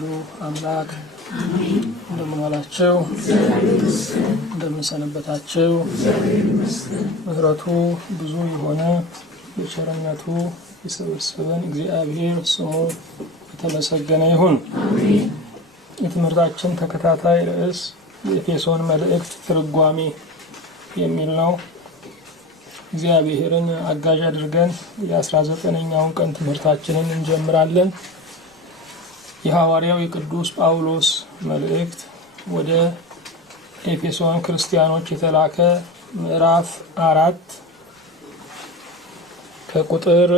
አሐዱ አምላክ እንደምን ዋላችሁ? እንደምን ሰነበታችሁ? ምሕረቱ ብዙ የሆነ በቸርነቱ የሰበሰበን እግዚአብሔር ስሙ የተመሰገነ ይሁን። የትምህርታችን ተከታታይ ርዕስ የኤፌሶን መልእክት ትርጓሜ የሚል ነው። እግዚአብሔርን አጋዥ አድርገን የ19ኛውን ቀን ትምህርታችንን እንጀምራለን። የሐዋርያው የቅዱስ ጳውሎስ መልእክት ወደ ኤፌሶን ክርስቲያኖች የተላከ ምዕራፍ 4 ከቁጥር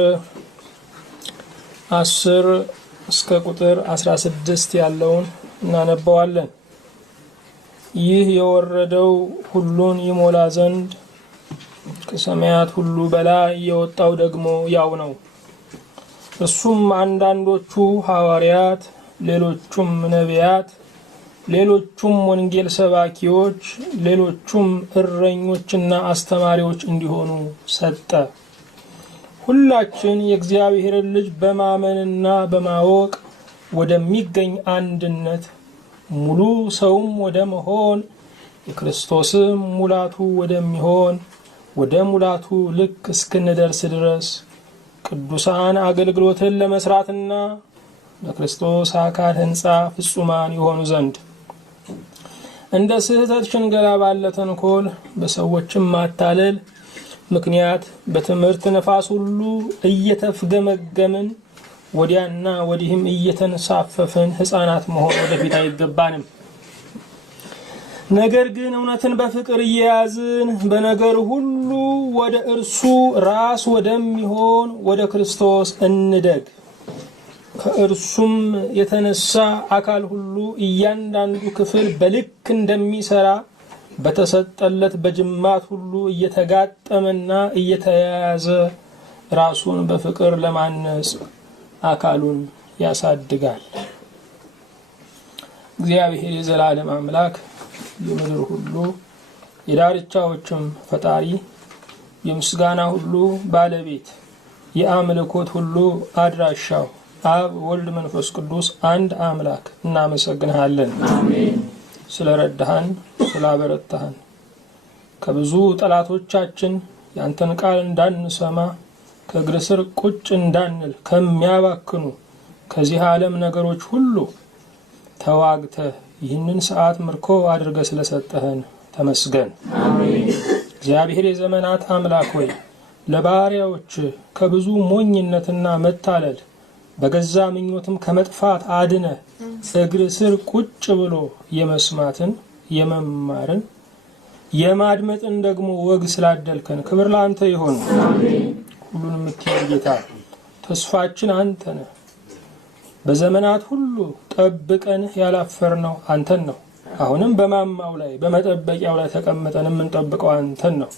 10 እስከ ቁጥር 16 ያለውን እናነባዋለን። ይህ የወረደው ሁሉን ይሞላ ዘንድ ከሰማያት ሁሉ በላይ የወጣው ደግሞ ያው ነው። እሱም አንዳንዶቹ ሐዋርያት፣ ሌሎቹም ነቢያት፣ ሌሎቹም ወንጌል ሰባኪዎች፣ ሌሎቹም እረኞችና አስተማሪዎች እንዲሆኑ ሰጠ። ሁላችን የእግዚአብሔርን ልጅ በማመንና በማወቅ ወደሚገኝ አንድነት ሙሉ ሰውም ወደ መሆን የክርስቶስም ሙላቱ ወደሚሆን ወደ ሙላቱ ልክ እስክንደርስ ድረስ ቅዱሳን አገልግሎትን ለመስራትና ለክርስቶስ አካል ሕንጻ ፍጹማን የሆኑ ዘንድ እንደ ስህተት ሽንገላ ባለ ተንኮል በሰዎችም ማታለል ምክንያት በትምህርት ነፋስ ሁሉ እየተፍገመገምን ወዲያና ወዲህም እየተንሳፈፍን ሕፃናት መሆን ወደፊት አይገባንም። ነገር ግን እውነትን በፍቅር እየያዝን በነገር ሁሉ ወደ እርሱ ራስ ወደሚሆን ወደ ክርስቶስ እንደግ። ከእርሱም የተነሳ አካል ሁሉ እያንዳንዱ ክፍል በልክ እንደሚሰራ በተሰጠለት በጅማት ሁሉ እየተጋጠመና እየተያያዘ ራሱን በፍቅር ለማነጽ አካሉን ያሳድጋል። እግዚአብሔር የዘላለም አምላክ የምድር ሁሉ የዳርቻዎችም ፈጣሪ የምስጋና ሁሉ ባለቤት የአምልኮት ሁሉ አድራሻው አብ ወልድ መንፈስ ቅዱስ አንድ አምላክ እናመሰግንሃለን። አሜን። ስለረዳሃን ስላበረታሃን ከብዙ ጠላቶቻችን ያንተን ቃል እንዳንሰማ ከእግር ስር ቁጭ እንዳንል ከሚያባክኑ ከዚህ ዓለም ነገሮች ሁሉ ተዋግተ ይህንን ሰዓት ምርኮ አድርገ ስለሰጠህን ተመስገን። አሜን። እግዚአብሔር የዘመናት አምላክ ሆይ ለባሪያዎች ከብዙ ሞኝነትና መታለል በገዛ ምኞትም ከመጥፋት አድነ እግር ስር ቁጭ ብሎ የመስማትን የመማርን የማድመጥን ደግሞ ወግ ስላደልከን ክብር ለአንተ ይሁን። አሜን። ሁሉን የምትይዝ ጌታ ተስፋችን አንተ ነህ። በዘመናት ሁሉ ጠብቀን ያላፈርነው አንተን ነው። አሁንም በማማው ላይ በመጠበቂያው ላይ ተቀምጠን የምንጠብቀው አንተን ነው።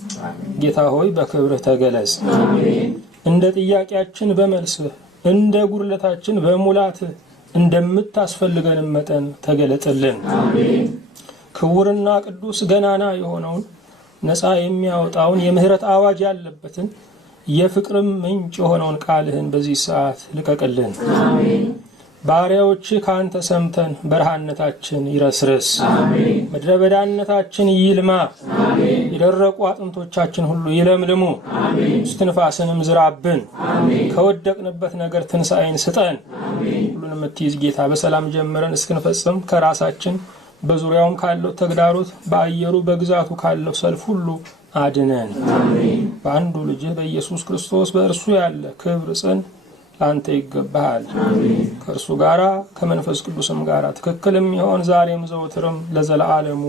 ጌታ ሆይ በክብርህ ተገለጽ። አሜን። እንደ ጥያቄያችን በመልስህ እንደ ጉድለታችን በሙላትህ እንደምታስፈልገን መጠን ተገለጥልን። አሜን። ክቡርና ቅዱስ ገናና የሆነውን ነፃ የሚያወጣውን የምህረት አዋጅ ያለበትን የፍቅርም ምንጭ የሆነውን ቃልህን በዚህ ሰዓት ልቀቅልን። አሜን። ባሪያዎች ካንተ ሰምተን በረሃነታችን ይረስርስ። አሜን። ምድረ በዳነታችን ይልማ። አሜን። የደረቁ አጥንቶቻችን ሁሉ ይለምልሙ። አሜን። እስትንፋስንም ዝራብን። አሜን። ከወደቅንበት ነገር ትንሣኤን ስጠን። አሜን። ሁሉን የምትይዝ ጌታ በሰላም ጀምረን እስክንፈጽም ከራሳችን በዙሪያውም ካለው ተግዳሮት በአየሩ በግዛቱ ካለው ሰልፍ ሁሉ አድነን። አሜን። በአንዱ ልጅህ በኢየሱስ ክርስቶስ በእርሱ ያለ ክብር ጽን ለአንተ ይገባሃል። አሜን። ከእርሱ ጋራ ከመንፈስ ቅዱስም ጋራ ትክክልም ይሆን ዛሬም ዘወትርም ለዘለዓለሙ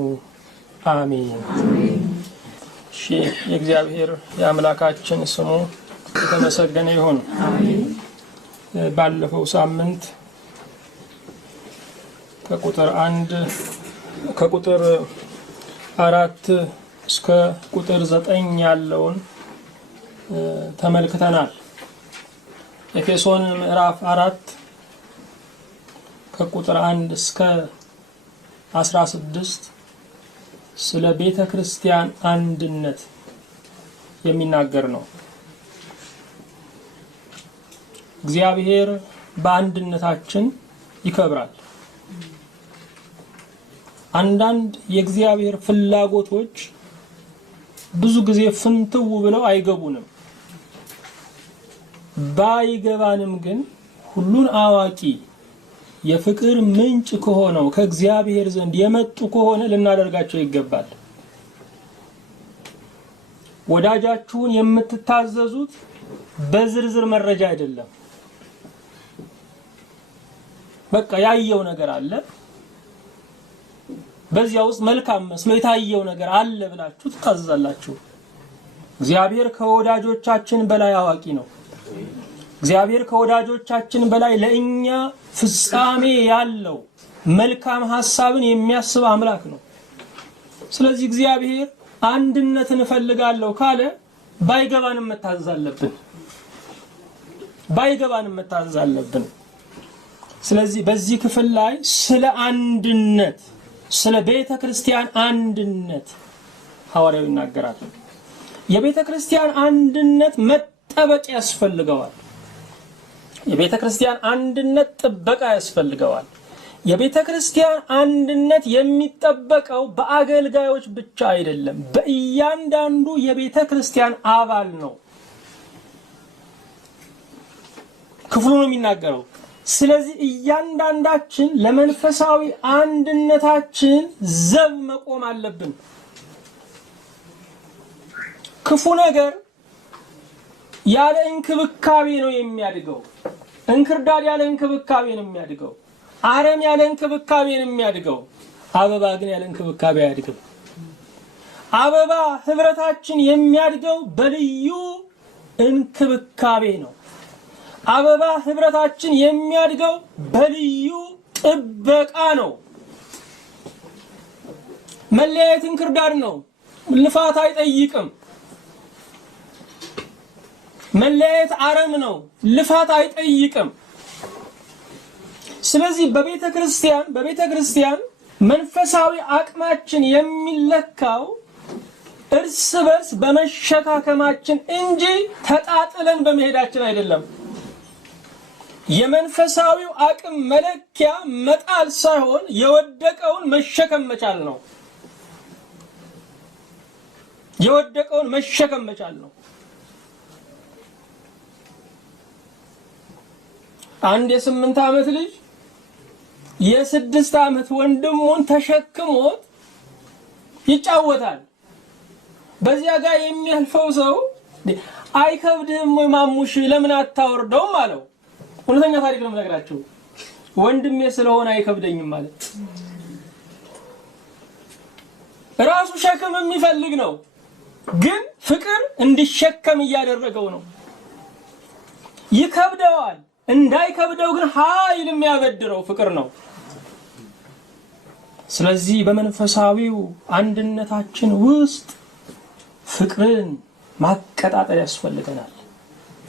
አሜን። እሺ፣ የእግዚአብሔር የአምላካችን ስሙ የተመሰገነ ይሁን። አሜን። ባለፈው ሳምንት ከቁጥር 4 እስከ ቁጥር 9 ያለውን ተመልክተናል። ኤፌሶን ምዕራፍ 4 ከቁጥር 1 እስከ 16 ስለ ቤተ ክርስቲያን አንድነት የሚናገር ነው። እግዚአብሔር በአንድነታችን ይከብራል። አንዳንድ የእግዚአብሔር ፍላጎቶች ብዙ ጊዜ ፍንትው ብለው አይገቡንም። ባይገባንም ግን ሁሉን አዋቂ የፍቅር ምንጭ ከሆነው ከእግዚአብሔር ዘንድ የመጡ ከሆነ ልናደርጋቸው ይገባል። ወዳጃችሁን የምትታዘዙት በዝርዝር መረጃ አይደለም። በቃ ያየው ነገር አለ፣ በዚያ ውስጥ መልካም መስሎ የታየው ነገር አለ ብላችሁ ትታዘዛላችሁ። እግዚአብሔር ከወዳጆቻችን በላይ አዋቂ ነው። እግዚአብሔር ከወዳጆቻችን በላይ ለእኛ ፍጻሜ ያለው መልካም ሐሳብን የሚያስብ አምላክ ነው። ስለዚህ እግዚአብሔር አንድነትን እፈልጋለሁ ካለ ባይገባንም መታዘዝ አለብን። ስለዚህ በዚህ ክፍል ላይ ስለ አንድነት፣ ስለ ቤተ ክርስቲያን አንድነት ሐዋርያው ይናገራል። የቤተ ክርስቲያን አንድነት መጠበቅ ያስፈልገዋል። የቤተ ክርስቲያን አንድነት ጥበቃ ያስፈልገዋል። የቤተ ክርስቲያን አንድነት የሚጠበቀው በአገልጋዮች ብቻ አይደለም፣ በእያንዳንዱ የቤተ ክርስቲያን አባል ነው። ክፍሉ ነው የሚናገረው። ስለዚህ እያንዳንዳችን ለመንፈሳዊ አንድነታችን ዘብ መቆም አለብን። ክፉ ነገር ያለ እንክብካቤ ነው የሚያድገው። እንክርዳድ ያለ እንክብካቤ ነው የሚያድገው። አረም ያለ እንክብካቤ ነው የሚያድገው። አበባ ግን ያለ እንክብካቤ አያድግም። አበባ ህብረታችን የሚያድገው በልዩ እንክብካቤ ነው። አበባ ህብረታችን የሚያድገው በልዩ ጥበቃ ነው። መለያየት እንክርዳድ ነው፣ ልፋት አይጠይቅም። መለያየት አረም ነው፣ ልፋት አይጠይቅም። ስለዚህ በቤተ ክርስቲያን መንፈሳዊ አቅማችን የሚለካው እርስ በርስ በመሸካከማችን እንጂ ተጣጥለን በመሄዳችን አይደለም። የመንፈሳዊው አቅም መለኪያ መጣል ሳይሆን የወደቀውን መሸከም መቻል ነው። የወደቀውን መሸከም መቻል ነው። አንድ የ8 ዓመት ልጅ የ6 ዓመት ወንድሙን ተሸክሞት ይጫወታል። በዚያ ጋር የሚያልፈው ሰው አይከብድህም ወይ ማሙሽ ለምን አታወርደውም አለው። ሁለተኛ ታሪክ ነው የምነግራችሁ። ወንድሜ ስለሆነ አይከብደኝም ማለት ራሱ ሸክም የሚፈልግ ነው፣ ግን ፍቅር እንዲሸከም እያደረገው ነው። ይከብደዋል። እንዳይከብደው ግን ኃይል የሚያበድረው ፍቅር ነው። ስለዚህ በመንፈሳዊው አንድነታችን ውስጥ ፍቅርን ማቀጣጠል ያስፈልገናል።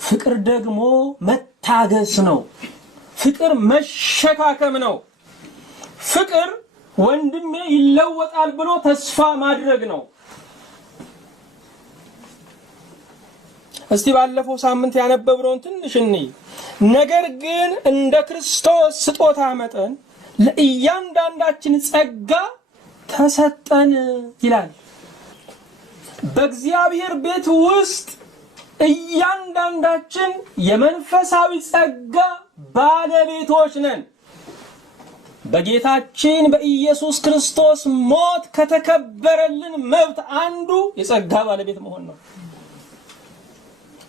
ፍቅር ደግሞ መታገስ ነው። ፍቅር መሸካከም ነው። ፍቅር ወንድሜ ይለወጣል ብሎ ተስፋ ማድረግ ነው። እስቲ ባለፈው ሳምንት ያነበብነውን ትንሽ እንይ። ነገር ግን እንደ ክርስቶስ ስጦታ መጠን ለእያንዳንዳችን ጸጋ ተሰጠን ይላል። በእግዚአብሔር ቤት ውስጥ እያንዳንዳችን የመንፈሳዊ ጸጋ ባለቤቶች ነን። በጌታችን በኢየሱስ ክርስቶስ ሞት ከተከበረልን መብት አንዱ የጸጋ ባለቤት መሆን ነው።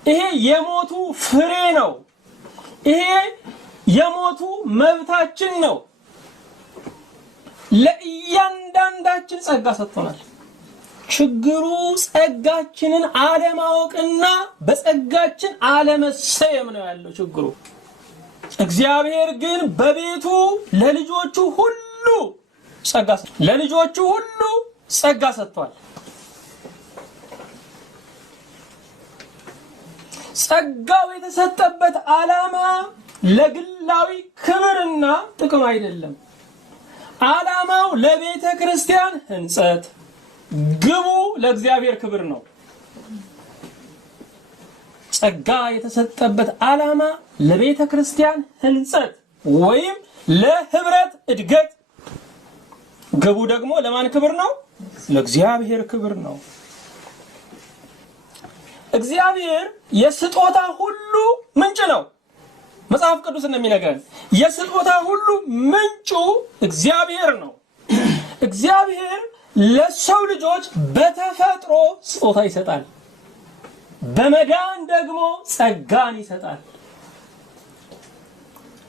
ይሄ የሞቱ ፍሬ ነው። ይሄ የሞቱ መብታችን ነው። ለእያንዳንዳችን ጸጋ ሰጥቶናል። ችግሩ ጸጋችንን አለማወቅና በጸጋችን አለመሰየም ነው ያለው ችግሩ። እግዚአብሔር ግን በቤቱ ለልጆቹ ሁሉ ጸጋ ሰጥቷል። ጸጋው የተሰጠበት ዓላማ ለግላዊ ክብርና ጥቅም አይደለም። ዓላማው ለቤተ ክርስቲያን ሕንጸት፣ ግቡ ለእግዚአብሔር ክብር ነው። ጸጋ የተሰጠበት ዓላማ ለቤተ ክርስቲያን ሕንጸት ወይም ለህብረት እድገት፣ ግቡ ደግሞ ለማን ክብር ነው? ለእግዚአብሔር ክብር ነው። እግዚአብሔር የስጦታ ሁሉ ምንጭ ነው። መጽሐፍ ቅዱስ እንደሚነግረን የስጦታ ሁሉ ምንጩ እግዚአብሔር ነው። እግዚአብሔር ለሰው ልጆች በተፈጥሮ ስጦታ ይሰጣል፣ በመዳን ደግሞ ጸጋን ይሰጣል።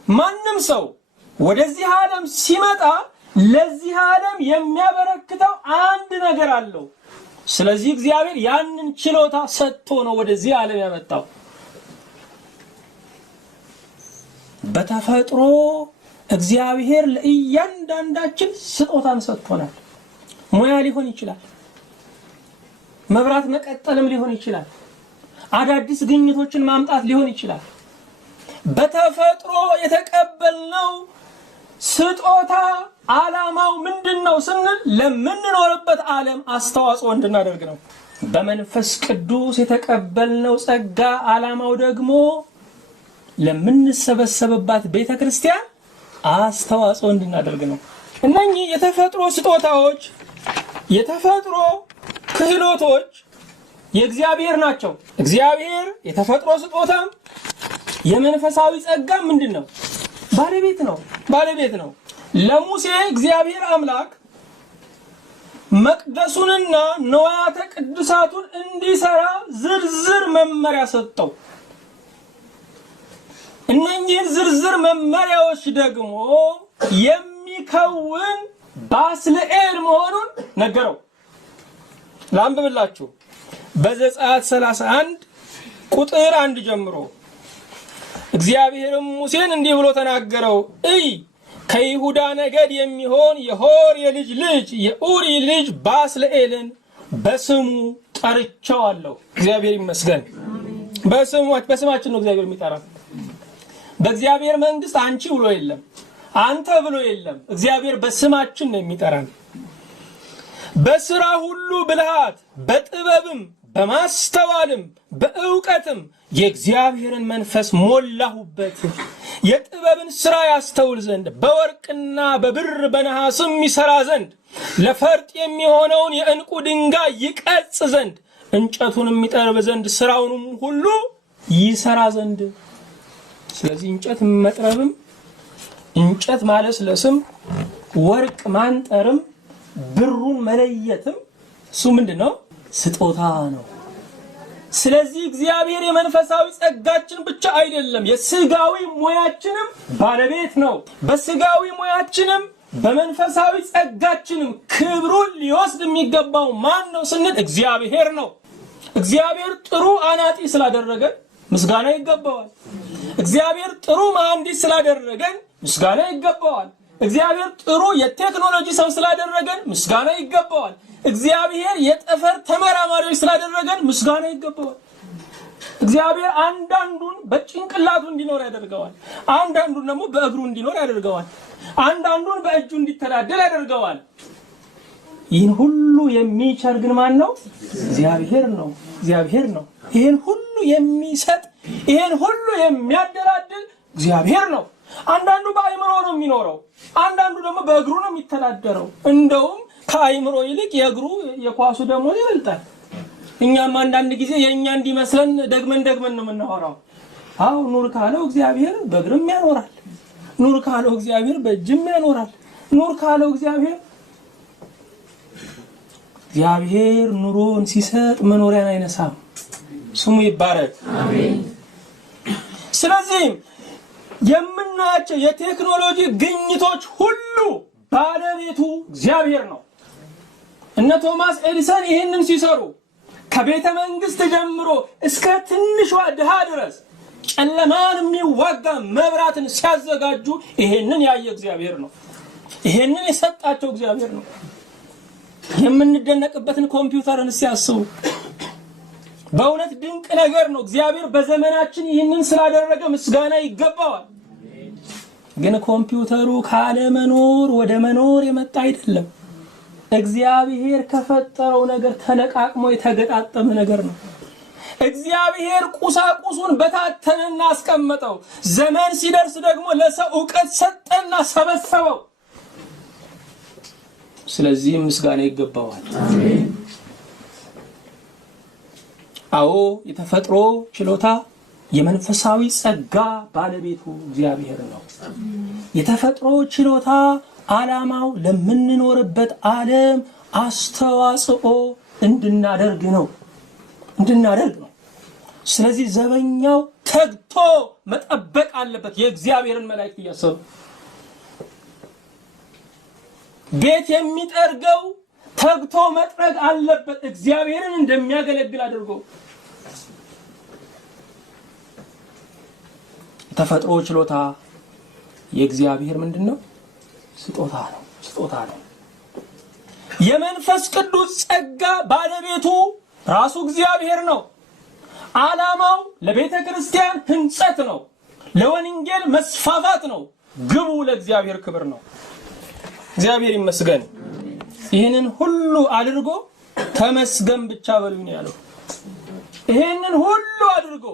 ማንም ሰው ወደዚህ ዓለም ሲመጣ ለዚህ ዓለም የሚያበረክተው አንድ ነገር አለው። ስለዚህ እግዚአብሔር ያንን ችሎታ ሰጥቶ ነው ወደዚህ ዓለም ያመጣው። በተፈጥሮ እግዚአብሔር ለእያንዳንዳችን ስጦታን ሰጥቶናል። ሙያ ሊሆን ይችላል፣ መብራት መቀጠልም ሊሆን ይችላል፣ አዳዲስ ግኝቶችን ማምጣት ሊሆን ይችላል። በተፈጥሮ የተቀበልነው ስጦታ ዓላማው ምንድነው ስንል ለምንኖርበት ዓለም አስተዋጽኦ እንድናደርግ ነው። በመንፈስ ቅዱስ የተቀበልነው ጸጋ ዓላማው ደግሞ ለምንሰበሰብባት ቤተክርስቲያን አስተዋጽኦ እንድናደርግ ነው። እነኚህ የተፈጥሮ ስጦታዎች፣ የተፈጥሮ ክህሎቶች የእግዚአብሔር ናቸው። እግዚአብሔር የተፈጥሮ ስጦታም የመንፈሳዊ ጸጋ ምንድነው? ባለቤት ነው። ለሙሴ እግዚአብሔር አምላክ መቅደሱንና ንዋያተ ቅዱሳቱን እንዲሰራ ዝርዝር መመሪያ ሰጠው። እነኚህ ዝርዝር መመሪያዎች ደግሞ የሚከውን ባስልኤል መሆኑን ነገረው። ላንብብላችሁ። በዘጸአት 31 ቁጥር 1 ጀምሮ እግዚአብሔርም ሙሴን እንዲህ ብሎ ተናገረው። ከይሁዳ ነገድ የሚሆን የሆር የልጅ ልጅ የኡሪ ልጅ ባስልኤልን በስሙ ጠርቼዋለሁ። እግዚአብሔር ይመስገን። በስማችን ነው እግዚአብሔር የሚጠራ። በእግዚአብሔር መንግስት አንቺ ብሎ የለም፣ አንተ ብሎ የለም። እግዚአብሔር በስማችን ነው የሚጠራን። በስራ ሁሉ ብልሃት፣ በጥበብም በማስተዋልም በእውቀትም የእግዚአብሔርን መንፈስ ሞላሁበት፣ የጥበብን ስራ ያስተውል ዘንድ በወርቅና በብር በነሐስም ይሰራ ዘንድ ለፈርጥ የሚሆነውን የዕንቁ ድንጋይ ይቀርጽ ዘንድ እንጨቱንም ይጠርብ ዘንድ ስራውንም ሁሉ ይሰራ ዘንድ። ስለዚህ እንጨት መጥረብም እንጨት ማለስለስም ወርቅ ማንጠርም ብሩን መለየትም እሱ ምንድነው? ስጦታ ነው። ስለዚህ እግዚአብሔር የመንፈሳዊ ጸጋችን ብቻ አይደለም፣ የስጋዊ ሙያችንም ባለቤት ነው። በስጋዊ ሙያችንም በመንፈሳዊ ጸጋችንም ክብሩን ሊወስድ የሚገባው ማን ነው ስንል እግዚአብሔር ነው። እግዚአብሔር ጥሩ አናጢ ስላደረገን ምስጋና ይገባዋል። እግዚአብሔር ጥሩ መሐንዲስ ስላደረገን ምስጋና ይገባዋል። እግዚአብሔር ጥሩ የቴክኖሎጂ ሰው ስላደረገን ምስጋና ይገባዋል። እግዚአብሔር የጠፈር ተመራማሪዎች ስላደረገን ምስጋና ይገባዋል። እግዚአብሔር አንዳንዱን በጭንቅላቱ እንዲኖር ያደርገዋል፣ አንዳንዱን ደግሞ በእግሩ እንዲኖር ያደርገዋል፣ አንዳንዱን በእጁ እንዲተዳደር ያደርገዋል። ይህን ሁሉ የሚቸር ግን ማን ነው? እግዚአብሔር ነው። ይህን ሁሉ የሚሰጥ፣ ይህን ሁሉ የሚያደላድል እግዚአብሔር ነው። አንዳንዱ በአይምሮ ነው የሚኖረው፣ አንዳንዱ ደግሞ በእግሩ ነው የሚተዳደረው። እንደውም ከአይምሮ ይልቅ የኳሱ ደግሞ ይበልጣል። እኛም አንዳንድ ጊዜ የኛ እንዲመስለን ደግመን ነው የምናወራው። አው ኑር ካለው እግዚአብሔር በእግርም ያኖራል፣ ኑር ካለው እግዚአብሔር በእጅም ያኖራል፣ ኑር ካለው እግዚአብሔር ኑሮን ሲሰጥ መኖሪያን አይነሳም። ስሙ ይባረክ። አሜን። ስለዚህ የምናያቸው የቴክኖሎጂ ግኝቶች ሁሉ ባለቤቱ እግዚአብሔር ነው። እነ ቶማስ ኤዲሰን ይህንን ሲሰሩ ከቤተ መንግስት ጀምሮ እስከ ትንሿ ድሃ ድረስ ጨለማን የሚዋጋ መብራትን ሲያዘጋጁ ይሄንን ያየ እግዚአብሔር ነው። ይሄንን የሰጣቸው እግዚአብሔር ነው። የምንደነቅበትን ኮምፒውተርን ሲያስቡ በእውነት ድንቅ ነገር ነው። እግዚአብሔር በዘመናችን ይህንን ስላደረገ ምስጋና ይገባዋል። ግን ኮምፒውተሩ ካለ መኖር ወደ መኖር የመጣ አይደለም። እግዚአብሔር ከፈጠረው ነገር ተለቃቅሞ የተገጣጠመ ነገር ነው። እግዚአብሔር ቁሳቁሱን በታተነና አስቀመጠው። ዘመን ሲደርስ ደግሞ ለሰው ዕውቀት ሰጠና ሰበሰበው። ስለዚህ ምስጋና ይገባዋል። አሜን። አዎ የተፈጥሮ ችሎታ የመንፈሳዊ ጸጋ ባለቤቱ እግዚአብሔር ነው። የተፈጥሮ ችሎታ ዓላማው ለምንኖርበት ዓለም አስተዋጽኦ እንድናደርግ ነው። ስለዚህ ዘበኛው ተግቶ መጠበቅ አለበት። የእግዚአብሔርን መላእክት እያሰቡ ቤት የሚጠርገው ተግቶ መጥረግ አለበት። እግዚአብሔርን እንደሚያገለግል አድርጎ ተፈጥሮ ችሎታ የእግዚአብሔር ምንድነው? ስጦታ ነው። የመንፈስ ቅዱስ ጸጋ ባለቤቱ ራሱ እግዚአብሔር ነው። ዓላማው ለቤተ ክርስቲያን ህንጸት ነው፣ ለወንጌል መስፋፋት ነው። ግቡ ለእግዚአብሔር ክብር ነው። እግዚአብሔር ይመስገን። ይህንን ሁሉ አድርጎ ተመስገን ብቻ በሉኝ ነው ያለው። ይህንን ሁሉ አድርጎ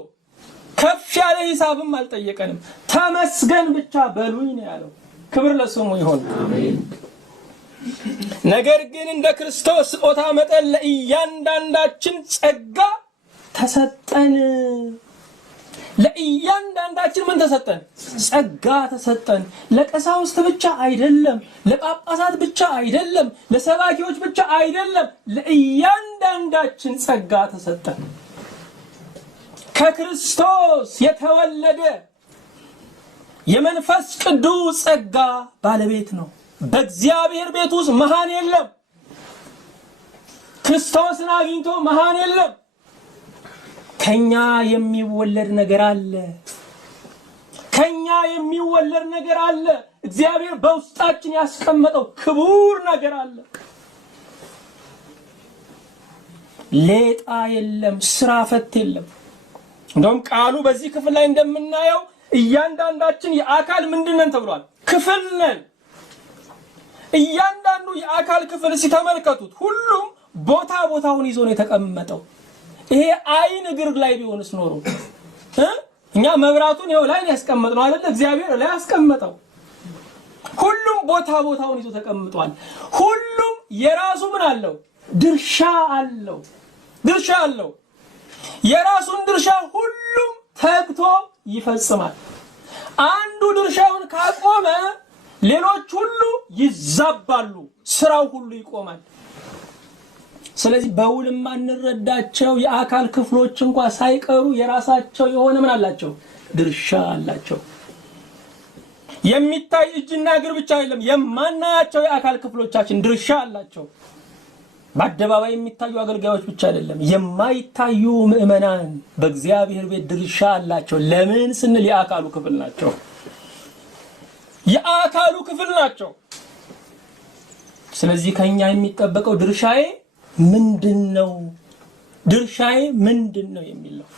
ከፍ ያለ ሂሳብም አልጠየቀንም። ተመስገን ብቻ በሉኝ ነው ያለው። ክብር ለስሙ ይሁን። አሜን። ነገር ግን እንደ ክርስቶስ ስጦታ መጠን ለእያንዳንዳችን ጸጋ ተሰጠን። ለእያንዳንዳችን ምን ተሰጠን? ጸጋ ተሰጠን። ለቀሳውስት ብቻ አይደለም፣ ለጳጳሳት ብቻ አይደለም፣ ለሰባኪዎች ብቻ አይደለም። ለእያንዳንዳችን ጸጋ ተሰጠን። ከክርስቶስ የተወለደ የመንፈስ ቅዱስ ጸጋ ባለቤት ነው። በእግዚአብሔር ቤት ውስጥ መሃን የለም። ክርስቶስን አግኝቶ መሃን የለም። ከኛ የሚወለድ ነገር አለ። እግዚአብሔር በውስጣችን ያስቀመጠው ክቡር ነገር አለ። ሌጣ የለም፣ ስራ ፈት የለም። እንደውም ቃሉ በዚህ ክፍል ላይ እንደምናየው እያንዳንዳችን የአካል ምንድነን ተብሏል? ክፍል ነን። እያንዳንዱ የአካል ክፍል ሲተመልከቱት ሁሉም ቦታውን ይዞ ነው የተቀመጠው። ይሄ አይን እግር ላይ ቢሆንስ ኖሮ እኛ መብራቱን ይኸው ላይ ያስቀመጥነው አይደል? እግዚአብሔር ላይ ያስቀመጠው። ሁሉም ቦታውን ይዞ ተቀምጧል። ሁሉም የራሱ ምን አለው? ድርሻ አለው። የራሱን ድርሻ ሁሉም ተግቶ ይፈጽማል። አንዱ ድርሻውን ካቆመ ሌሎች ሁሉ ይዛባሉ፣ ስራው ሁሉ ይቆማል። ስለዚህ በውል ማንረዳቸው የአካል ክፍሎች እንኳን ሳይቀሩ የራሳቸው የሆነ ምን አላቸው? ድርሻ አላቸው። የሚታይ እጅና እግር ብቻ አይደለም፣ የማናያቸው የአካል ክፍሎቻችን ድርሻ አላቸው። በአደባባይ የሚታዩ አገልጋዮች ብቻ አይደለም፣ የማይታዩ ምእመናን በእግዚአብሔር ቤት ድርሻ አላቸው። ለምን ስንል የአካሉ ክፍል ናቸው። ስለዚህ ከኛ የሚጠበቀው ድርሻዬ ምንድነው የሚል ነው።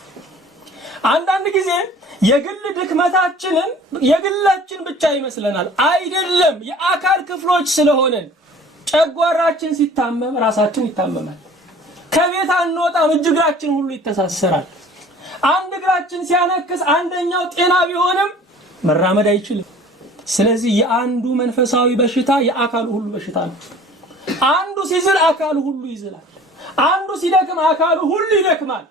አንዳንድ ጊዜ የግል ድክመታችንን የግላችን ብቻ ይመስለናል። አይደለም፣ የአካል ክፍሎች ስለሆነን ጨጓራችን ሲታመም ራሳችን ይታመማል። ከቤት አንወጣም፣ እግራችን ሁሉ ይተሳሰራል። አንድ እግራችን ሲያነክስ አንደኛው ጤና ቢሆንም መራመድ አይችልም። ስለዚህ የአንዱ መንፈሳዊ በሽታ የአካሉ ሁሉ በሽታ ነው። አንዱ ሲዝል አካሉ ሁሉ ይዝላል። አንዱ ሲደክም አካሉ ሁሉ ይደክማል።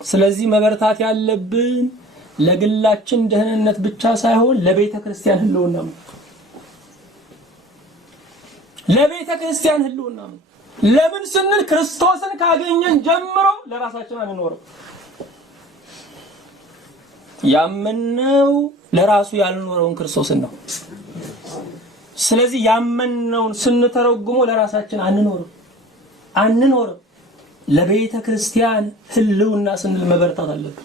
ስለዚህ መበርታት ያለብን ለግላችን ደህንነት ብቻ ሳይሆን ለቤተ ክርስቲያን ህልውና ነው። ለምን ስንል ክርስቶስን ካገኘን ጀምሮ ለራሳችን አንኖርም። ያመነው ለራሱ ያልኖረውን ክርስቶስን ነው። ስለዚህ ያመነውን ስንተረጉሞ ለራሳችን አንኖርም። ለቤተ ክርስቲያን ህልውና ስንል መበርታት አለብን።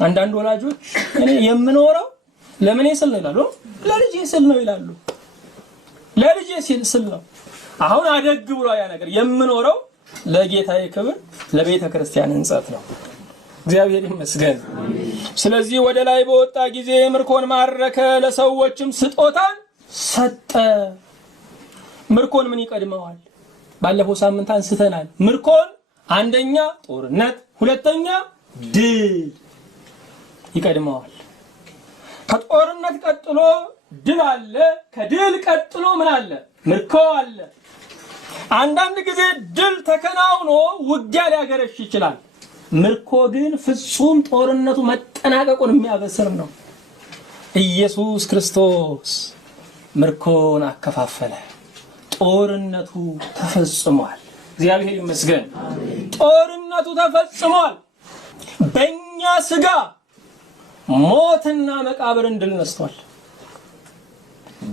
አንዳንድ ወላጆች እኔ የምኖረው ለምን ስል ነው ይላሉ፣ ለልጄ ስል ነው ይላሉ። ለልጄ ስል ነው። አሁን አደግ ብሎ ያ ነገር የምኖረው ለጌታዬ ክብር ለቤተ ክርስቲያን ህንጸት ነው። እግዚአብሔር ይመስገን። ስለዚህ ወደ ላይ በወጣ ጊዜ ምርኮን ማረከ፣ ለሰዎችም ስጦታን ሰጠ። ምርኮን ምን ይቀድመዋል? ባለፈው ሳምንት አንስተናል። ምርኮን አንደኛ ጦርነት፣ ሁለተኛ ድል ይቀድመዋል። ከጦርነት ቀጥሎ ድል አለ። ከድል ቀጥሎ ምን አለ? ምርኮ አለ። አንዳንድ ጊዜ ድል ተከናውኖ ውጊያ ሊያገረሽ ይችላል። ምርኮ ግን ፍጹም ጦርነቱ መጠናቀቁን የሚያበስር ነው። ኢየሱስ ክርስቶስ ምርኮን አከፋፈለ። ጦርነቱ ተፈጽሟል። እግዚአብሔር ይመስገን። ጦርነቱ ተፈጽሟል። በእኛ ሥጋ ሞትና መቃብርን ድል ነስቷል።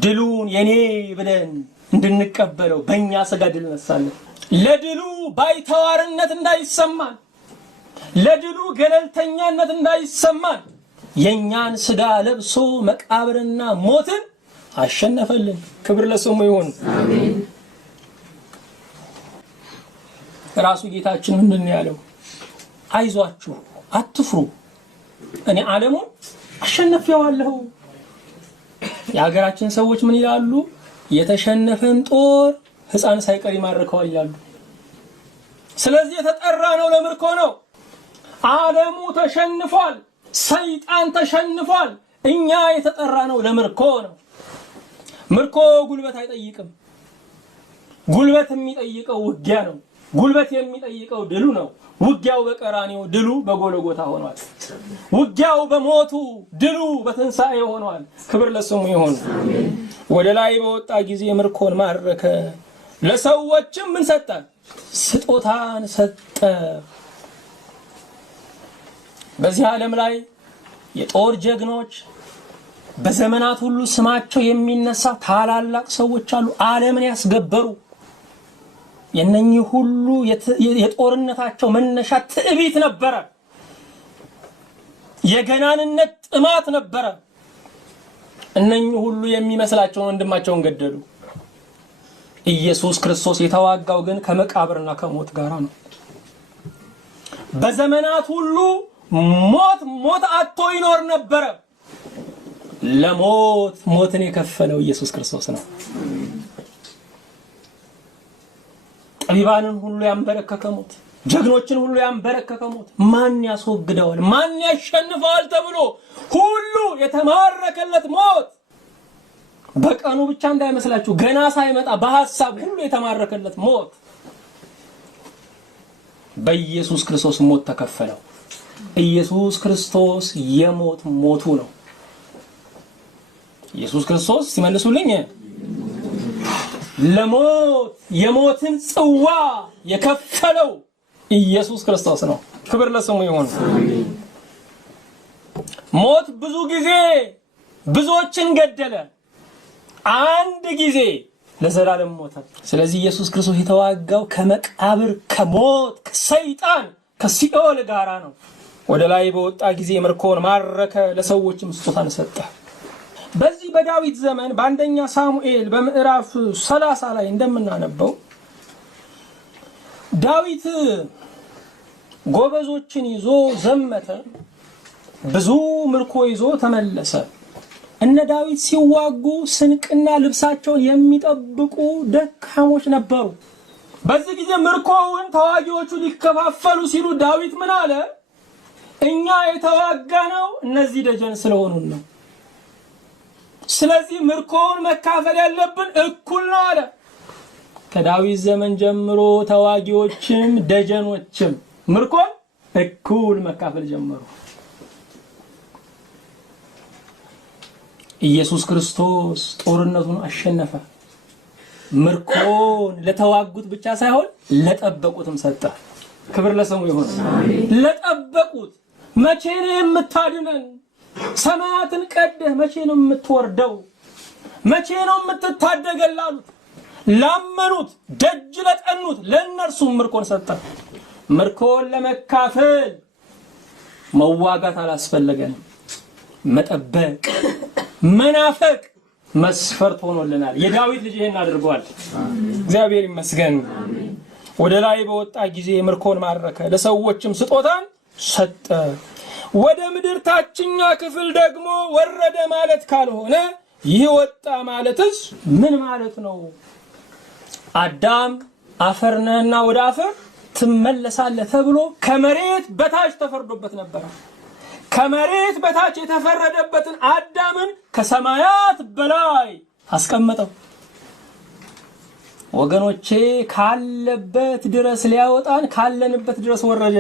ድሉን የኔ ብለን እንድንቀበለው በእኛ ሥጋ ድል ነሳለን። ለድሉ ባይተዋርነት እንዳይሰማን፣ ለድሉ ገለልተኛነት እንዳይሰማን የእኛን ሥጋ ለብሶ መቃብርና ሞትን አሸነፈልን። ክብር ለስሙ ይሁን። አሜን። ራሱ ጌታችን ምንድን ያለው? አይዟችሁ አትፍሩ፣ እኔ ዓለሙን አሸንፌዋለሁ። የሀገራችን ሰዎች ምን ይላሉ? የተሸነፈን ጦር ሕፃን ሳይቀር ይማርከዋል ይላሉ። ስለዚህ የተጠራ ነው ለምርኮ ነው። ዓለሙ ተሸንፏል፣ ሰይጣን ተሸንፏል። እኛ የተጠራ ነው ለምርኮ ነው። ምርኮ ጉልበት አይጠይቅም። ጉልበት የሚጠይቀው ውጊያ ነው። ጉልበት የሚጠይቀው ድሉ ነው። ውጊያው በቀራንዮ፣ ድሉ በጎልጎታ ሆኗል። ውጊያው በሞቱ፣ ድሉ በትንሣኤ ሆኗል። ክብር ለስሙ ይሁን። ወደ ላይ በወጣ ጊዜ ምርኮን ማረከ። ለሰዎችም ምን ሰጠ? ስጦታን ሰጠ። በዚህ ዓለም ላይ የጦር ጀግኖች በዘመናት ሁሉ ስማቸው የሚነሳ ታላላቅ ሰዎች አሉ። ዓለምን ያስገበሩ። የነኚህ ሁሉ የጦርነታቸው መነሻ ትዕቢት ነበረ። የገናንነት ጥማት ነበረ። እነኚህ ሁሉ የሚመስላቸውን ወንድማቸውን ገደሉ። ኢየሱስ ክርስቶስ የተዋጋው ግን ከመቃብርና ከሞት ጋር ነው። በዘመናት ሁሉ ሞት አጥቶ ይኖር ነበረ። ለሞት ሞትን የከፈለው ኢየሱስ ክርስቶስ ነው። ጠቢባንን ሁሉ ያንበረከከ ሞት፣ ጀግኖችን ሁሉ ያንበረከከ ሞት ማን ያስወግደዋል? ማን ያሸንፈዋል? ተብሎ ሁሉ የተማረከለት ሞት በቀኑ ብቻ እንዳይመስላችሁ፣ ገና ሳይመጣ በሐሳብ ሁሉ የተማረከለት ሞት በኢየሱስ ክርስቶስ ሞት ተከፈለው። ኢየሱስ ክርስቶስ የሞት ሞቱ ነው። ኢየሱስ ክርስቶስ ሲመልሱልኝ ለሞት የሞትን ጽዋ የከፈለው ኢየሱስ ክርስቶስ ነው። ክብር ለስሙ ይሁን። ሞት ብዙ ጊዜ ብዙዎችን ገደለ፣ አንድ ጊዜ ለዘላለም ሞተ። ስለዚህ ኢየሱስ ክርስቶስ የተዋጋው ከመቃብር፣ ከሞት፣ ከሰይጣን፣ ከሲኦል ጋራ ነው። ወደ ላይ በወጣ ጊዜ ምርኮን ማረከ፣ ለሰዎችም ስጦታን ሰጠ። በዚህ በዳዊት ዘመን በአንደኛ ሳሙኤል በምዕራፍ 30 ላይ እንደምናነበው ዳዊት ጎበዞችን ይዞ ዘመተ፣ ብዙ ምርኮ ይዞ ተመለሰ። እነ ዳዊት ሲዋጉ ስንቅና ልብሳቸውን የሚጠብቁ ደካሞች ነበሩ። በዚህ ጊዜ ምርኮውን ተዋጊዎቹ ሊከፋፈሉ ሲሉ ዳዊት ምን አለ? እኛ የተዋጋነው እነዚህ ደጀን ስለሆኑን ነው። ስለዚህ ምርኮውን መካፈል ያለብን እኩል ነው አለ። ከዳዊት ዘመን ጀምሮ ተዋጊዎችም ደጀኖችም ምርኮን እኩል መካፈል ጀመሩ። ኢየሱስ ክርስቶስ ጦርነቱን አሸነፈ። ምርኮን ለተዋጉት ብቻ ሳይሆን ለጠበቁትም ሰጠ። ክብር ለስሙ ይሁን። ለጠበቁት መቼ ነው የምታድነን? ሰማያትን ቀደህ መቼ ነው የምትወርደው? መቼ ነው የምትታደገላሉት? ላመኑት ደጅ ለጠኑት ለእነርሱም ምርኮን ሰጠ። ምርኮን ለመካፈል መዋጋት አላስፈለገንም። መጠበቅ፣ መናፈቅ መስፈርት ሆኖልናል። የዳዊት ልጅ ይሄን አድርጓል። እግዚአብሔር ይመስገን። ወደ ላይ በወጣ ጊዜ ምርኮን ማረከ፣ ለሰዎችም ስጦታን ሰጠ። ወደ ምድር ታችኛ ክፍል ደግሞ ወረደ ማለት ካልሆነ ይህ ወጣ ማለትስ ምን ማለት ነው? አዳም አፈር ነህና ወደ አፈር ትመለሳለህ ተብሎ ከመሬት በታች ተፈርዶበት ነበር። ከመሬት በታች የተፈረደበትን አዳምን ከሰማያት በላይ አስቀመጠው። ወገኖቼ ካለበት ድረስ ሊያወጣን ካለንበት ድረስ ወረደ።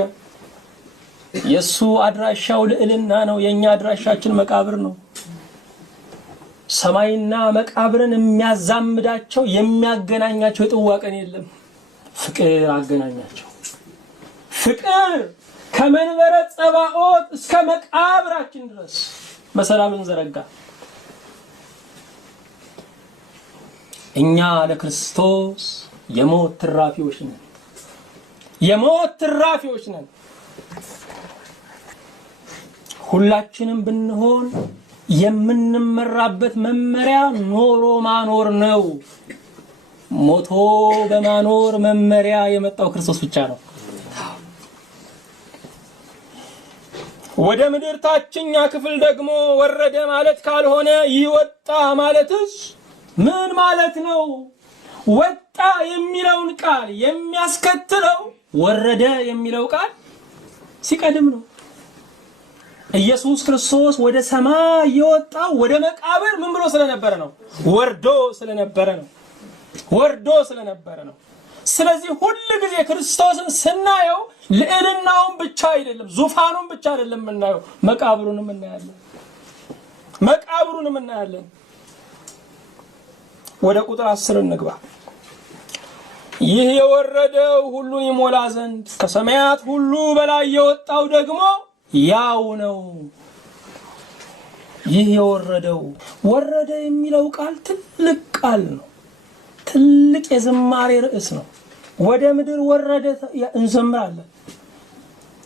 የሱ አድራሻው ልዕልና ነው፣ የኛ አድራሻችን መቃብር ነው። ሰማይና መቃብርን የሚያዛምዳቸው የሚያገናኛቸው የጥዋ ቀን የለም። ፍቅር አገናኛቸው። ፍቅር ከመንበረ ጸባኦት እስከ መቃብራችን ድረስ መሰላሉን ዘረጋ። እኛ ለክርስቶስ የሞት ትራፊዎች ነን። የሞት ትራፊዎች ነን። ሁላችንም ብንሆን የምንመራበት መመሪያ ኖሮ ማኖር ነው። ሞቶ በማኖር መመሪያ የመጣው ክርስቶስ ብቻ ነው። ወደ ምድር ታችኛ ክፍል ደግሞ ወረደ ማለት ካልሆነ ይወጣ ማለትስ ምን ማለት ነው? ወጣ የሚለውን ቃል የሚያስከትለው ወረደ የሚለው ቃል ሲቀድም ነው። ኢየሱስ ክርስቶስ ወደ ሰማይ የወጣው ወደ መቃብር ምን ብሎ ስለነበረ ነው? ወርዶ ስለነበረ ነው። ወርዶ ስለነበረ ነው። ስለዚህ ሁሉ ጊዜ ክርስቶስን ስናየው ልዕልናውን ብቻ አይደለም፣ ዙፋኑን ብቻ አይደለም የምናየው፣ መቃብሩንም እናያለን። መቃብሩንም እናያለን። ወደ ቁጥር 10 እንግባ። ይህ የወረደው ሁሉን ይሞላ ዘንድ ከሰማያት ሁሉ በላይ የወጣው ደግሞ ያው ነው። ይህ የወረደው ወረደ የሚለው ቃል ትልቅ ቃል ነው። ትልቅ የዝማሬ ርዕስ ነው። ወደ ምድር ወረደ እንዘምራለን።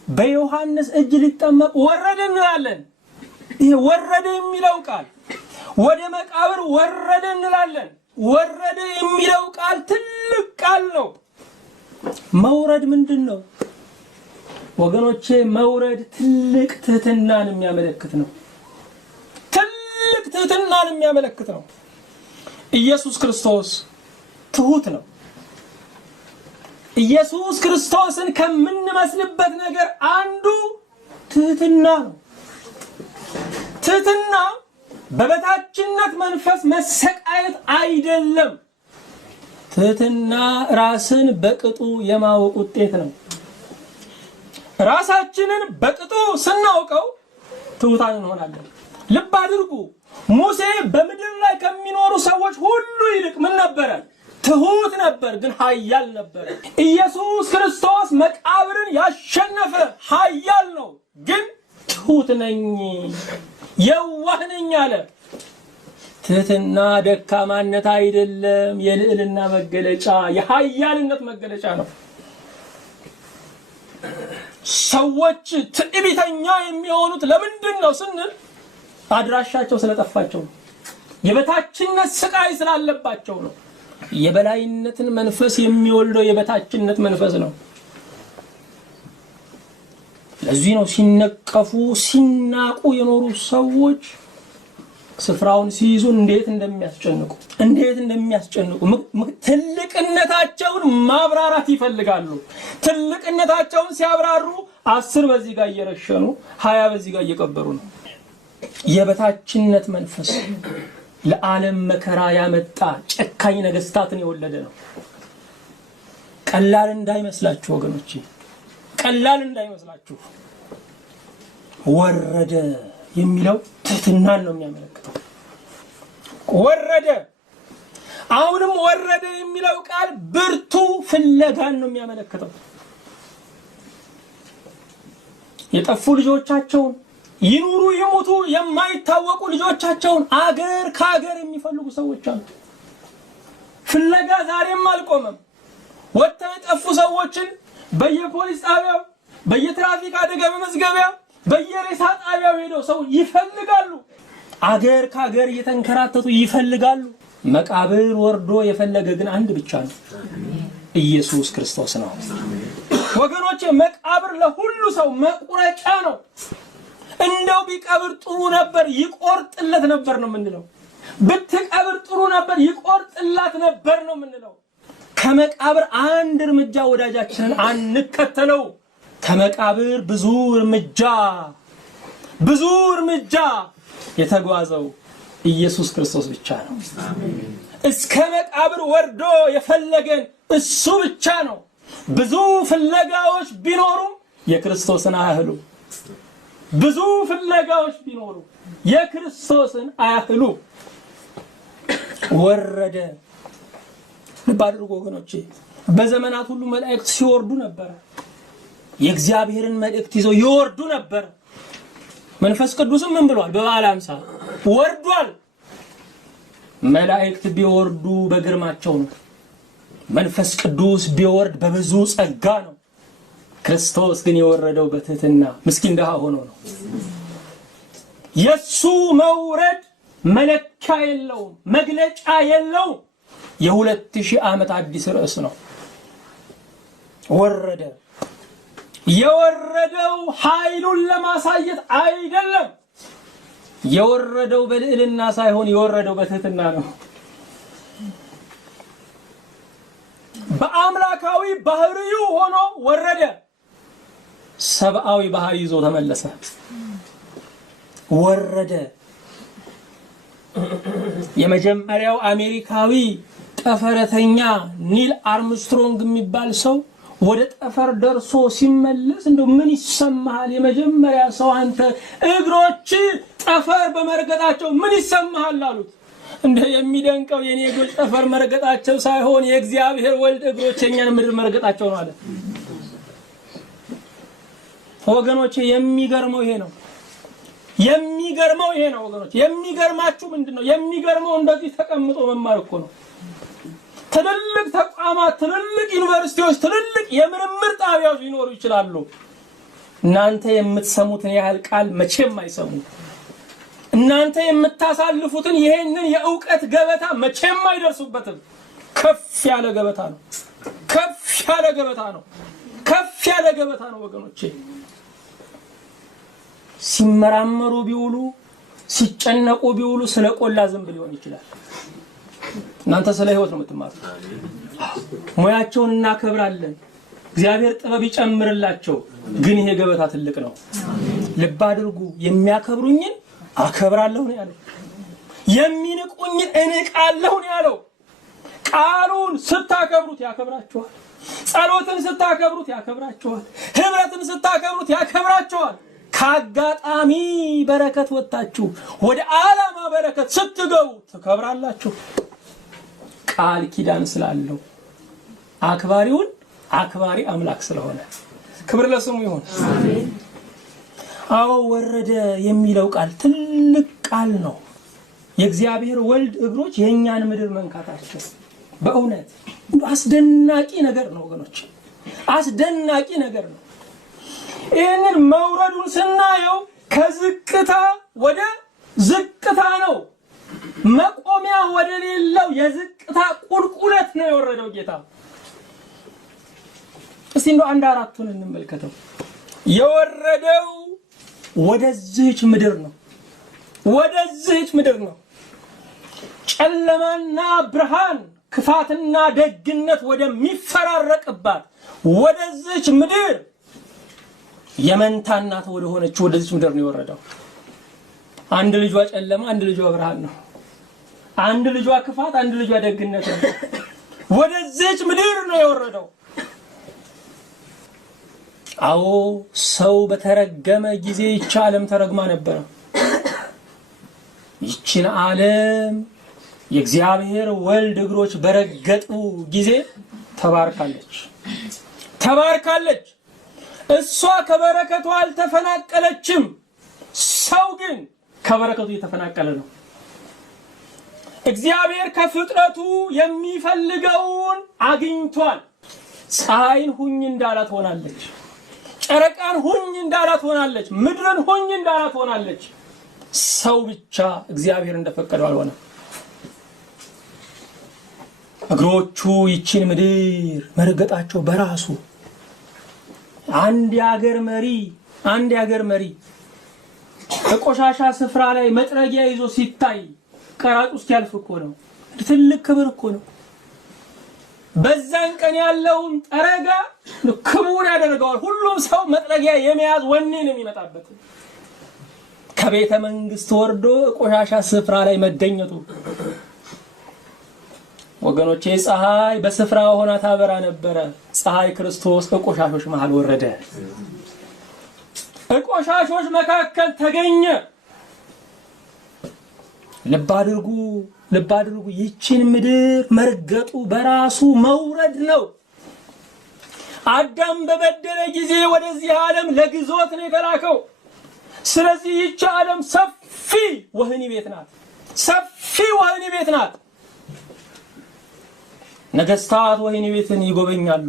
በዮሐንስ እጅ ሊጠመቅ ወረደ እንላለን። ይሄ ወረደ የሚለው ቃል ወደ መቃብር ወረደ እንላለን። ወረደ የሚለው ቃል ትልቅ ቃል ነው። መውረድ ምንድነው ወገኖቼ? መውረድ ትልቅ ትህትናን የሚያመለክት ነው። ትልቅ ትህትናን የሚያመለክት ነው። ኢየሱስ ክርስቶስ ትሁት ነው። ኢየሱስ ክርስቶስን ከምንመስልበት ነገር አንዱ ትህትና ነው። ትህትና በበታችነት መንፈስ መሰቃየት አይደለም። ትህትና ራስን በቅጡ የማወቅ ውጤት ነው። ራሳችንን በቅጡ ስናውቀው ትሁታን እንሆናለን። ልብ አድርጉ፣ ሙሴ በምድር ላይ ከሚኖሩ ሰዎች ሁሉ ይልቅ ምን ነበረ? ትሁት ነበር፣ ግን ኃያል ነበር። ኢየሱስ ክርስቶስ መቃብርን ያሸነፈ ኃያል ነው፣ ግን ትሁት ነኝ የዋህ ነኝ አለ። ትህትና ደካማነት አይደለም፣ የልዕልና መገለጫ የኃያልነት መገለጫ ነው። ሰዎች ትዕቢተኛ የሚሆኑት ለምንድን ነው ስንል አድራሻቸው ስለጠፋቸው ነው። የበታችነት ስቃይ ስላለባቸው ነው። የበላይነትን መንፈስ የሚወልደው የበታችነት መንፈስ ነው። ለዚህ ነው ሲነቀፉ ሲናቁ የኖሩ ሰዎች ስፍራውን ሲይዙ እንዴት እንደሚያስጨንቁ ትልቅነታቸውን ማብራራት ይፈልጋሉ። ትልቅነታቸውን ሲያብራሩ 10 በዚህ ጋር እየረሸኑ 20 በዚህ ጋር እየቀበሩ ነው። የበታችነት መንፈስ ለዓለም መከራ ያመጣ ጨካኝ ነገስታትን የወለደ ነው። ቀላል እንዳይመስላችሁ ወገኖቼ፣ ቀላል እንዳይመስላችሁ። ወረደ የሚለው ትህትናን ነው የሚያመለክተው። ወረደ። አሁንም ወረደ የሚለው ቃል ብርቱ ፍለጋን ነው የሚያመለክተው። የጠፉ ልጆቻቸውን ይኑሩ ይሞቱ የማይታወቁ ልጆቻቸውን አገር ከአገር የሚፈልጉ ሰዎች አሉ። ፍለጋ ዛሬም አልቆመም። ወጥተው የጠፉ ሰዎችን በየፖሊስ ጣቢያው፣ በየትራፊክ አደጋ መመዝገቢያ፣ በየሬሳ ጣቢያው ሄደው ሰው ይፈልጋሉ። አገር ከአገር እየተንከራተቱ ይፈልጋሉ። መቃብር ወርዶ የፈለገ ግን አንድ ብቻ ነው፣ ኢየሱስ ክርስቶስ ነው። ወገኖቼ መቃብር ለሁሉ ሰው መቁረጫ ነው። እንደው ቢቀብር ጥሩ ነበር ይቆርጥለት ነበር ነው የምንለው። ብትቀብር ጥሩ ነበር ይቆርጥላት ነበር ነው የምንለው። ከመቃብር አንድ እርምጃ ወዳጃችንን አንከተለው። ከመቃብር ብዙ እርምጃ ብዙ እርምጃ የተጓዘው ኢየሱስ ክርስቶስ ብቻ ነው። እስከ መቃብር ወርዶ የፈለገን እሱ ብቻ ነው። ብዙ ፍለጋዎች ቢኖሩ የክርስቶስን አያህሉ። ብዙ ፍለጋዎች ቢኖሩ የክርስቶስን አያህሉ። ወረደ። ልብ አድርጉ ወገኖቼ፣ በዘመናት ሁሉ መላእክት ሲወርዱ ነበር። የእግዚአብሔርን መልእክት ይዘው ይወርዱ ነበር። መንፈስ ቅዱስም ምን ብሏል? በበዓለ ሃምሳ ወርዷል። መላእክት ቢወርዱ በግርማቸው ነው። መንፈስ ቅዱስ ቢወርድ በብዙ ጸጋ ነው። ክርስቶስ ግን የወረደው በትህትና ምስኪን ደሃ ሆኖ ነው። የሱ መውረድ መለኪያ የለውም፣ መግለጫ የለውም። የ2000 ዓመት አዲስ ርዕስ ነው። ወረደ። የወረደው ኃይሉን ለማሳየት አይደለም። የወረደው በልዕልና ሳይሆን የወረደው በትህትና ነው። በአምላካዊ ባህሪው ሆኖ ወረደ። ሰብአዊ ባህሪ ይዞ ተመለሰ። ወረደ። የመጀመሪያው አሜሪካዊ ጠፈረተኛ ኒል አርምስትሮንግ የሚባል ሰው ወደ ጠፈር ደርሶ ሲመለስ እንደው ምን ይሰማሃል? የመጀመሪያ ሰው አንተ እግሮች ጠፈር በመርገጣቸው ምን ይሰማሃል አሉት። እንደ የሚደንቀው የኔ እግሮች ጠፈር መርገጣቸው ሳይሆን የእግዚአብሔር ወልድ እግሮች የኛን ምድር መርገጣቸው ነው አለ። ወገኖቼ የሚገርመው ይሄ ነው። የሚገርመው ይሄ ነው ወገኖቼ። የሚገርማችሁ ምንድነው? የሚገርመው እንደዚህ ተቀምጦ መማር እኮ ነው። ትልልቅ ተቋማት፣ ትልልቅ ዩኒቨርሲቲዎች፣ ትልልቅ የምርምር ጣቢያዎች ሊኖሩ ይችላሉ። እናንተ የምትሰሙትን ያህል ቃል መቼም አይሰሙ። እናንተ የምታሳልፉትን ይሄንን የእውቀት ገበታ መቼም አይደርሱበትም። ከፍ ያለ ገበታ ነው። ከፍ ያለ ገበታ ነው። ከፍ ያለ ገበታ ነው ወገኖቼ። ሲመራመሩ ቢውሉ፣ ሲጨነቁ ቢውሉ ስለ ቆላ ዝንብ ሊሆን ይችላል። እናንተ ስለ ህይወት ነው የምትማሩት። ሙያቸውን እናከብራለን። እግዚአብሔር ጥበብ ይጨምርላቸው። ግን ይሄ ገበታ ትልቅ ነው። ልብ አድርጉ። የሚያከብሩኝን አከብራለሁ ነው ያለው። የሚንቁኝን እንቃለሁ ነው ያለው። ቃሉን ስታከብሩት ያከብራችኋል። ጸሎትን ስታከብሩት ያከብራችኋል። ህብረትን ስታከብሩት ያከብራችኋል። ከአጋጣሚ በረከት ወጣችሁ ወደ ዓላማ በረከት ስትገቡ ትከብራላችሁ። ቃል ኪዳን ስላለው አክባሪውን አክባሪ አምላክ ስለሆነ ክብር ለስሙ ይሁን። አሜን። አዎ ወረደ የሚለው ቃል ትልቅ ቃል ነው። የእግዚአብሔር ወልድ እግሮች የኛን ምድር መንካታቸው በእውነት አስደናቂ ነገር ነው ወገኖች፣ አስደናቂ ነገር ነው። ይህንን መውረዱን ስናየው ከዝቅታ ወደ ዝቅታ ነው። መቆሚያ ወደ ሌለው የዝቅታ ቁልቁለት ነው የወረደው ጌታ። እስቲ እንደው አንድ አራቱን እንመልከተው። የወረደው ወደዚህች ምድር ነው። ወደዚህች ምድር ነው። ጨለማና ብርሃን፣ ክፋትና ደግነት ወደሚፈራረቅባት ወደዚህች ምድር የመንታ እናት ወደ ሆነች ወደዚህች ምድር ነው የወረደው። አንድ ልጇ ጨለማ፣ አንድ ልጇ ብርሃን ነው። አንድ ልጇ ክፋት፣ አንድ ልጇ ደግነት ነው። ወደዚህች ምድር ነው የወረደው። አዎ ሰው በተረገመ ጊዜ ይህች ዓለም ተረግማ ነበር። ይህችን ዓለም የእግዚአብሔር ወልድ እግሮች በረገጡ ጊዜ ተባርካለች። ተባርካለች። እሷ ከበረከቷ አልተፈናቀለችም። ሰው ግን ከበረከቱ እየተፈናቀለ ነው። እግዚአብሔር ከፍጥረቱ የሚፈልገውን አግኝቷል። ፀሐይን ሁኝ እንዳላት ሆናለች። ጨረቃን ሁኝ እንዳላት ሆናለች። ምድርን ሁኝ እንዳላት ሆናለች። ሰው ብቻ እግዚአብሔር እንደፈቀደው አልሆነም። እግሮቹ ይችን ምድር መርገጣቸው በራሱ አንድ የሀገር መሪ በቆሻሻ ስፍራ ላይ መጥረጊያ ይዞ ሲታይ ቀራጭ ውስጥ ያልፍ እኮ ነው። ትልቅ ክብር እኮ ነው። በዛን ቀን ያለውን ጠረጋ ክቡር ያደርገዋል። ሁሉም ሰው መጥረጊያ የመያዝ ወኔ ነው የሚመጣበት። ከቤተ መንግስት ወርዶ ቆሻሻ ስፍራ ላይ መገኘቱ። ወገኖቼ ፀሐይ በስፍራ ሆና ታበራ ነበረ። ፀሐይ ክርስቶስ በቆሻሾች መሃል ወረደ፣ በቆሻሾች መካከል ተገኘ። ልብ አድርጉ። ይህችን ምድር መርገጡ በራሱ መውረድ ነው። አዳም በበደለ ጊዜ ወደዚህ ዓለም ለግዞት ነው የተላከው። ስለዚህ ይህች ዓለም ሰፊ ወህኒ ቤት ናት። ነገስታት ወህኒ ቤትን ይጎበኛሉ።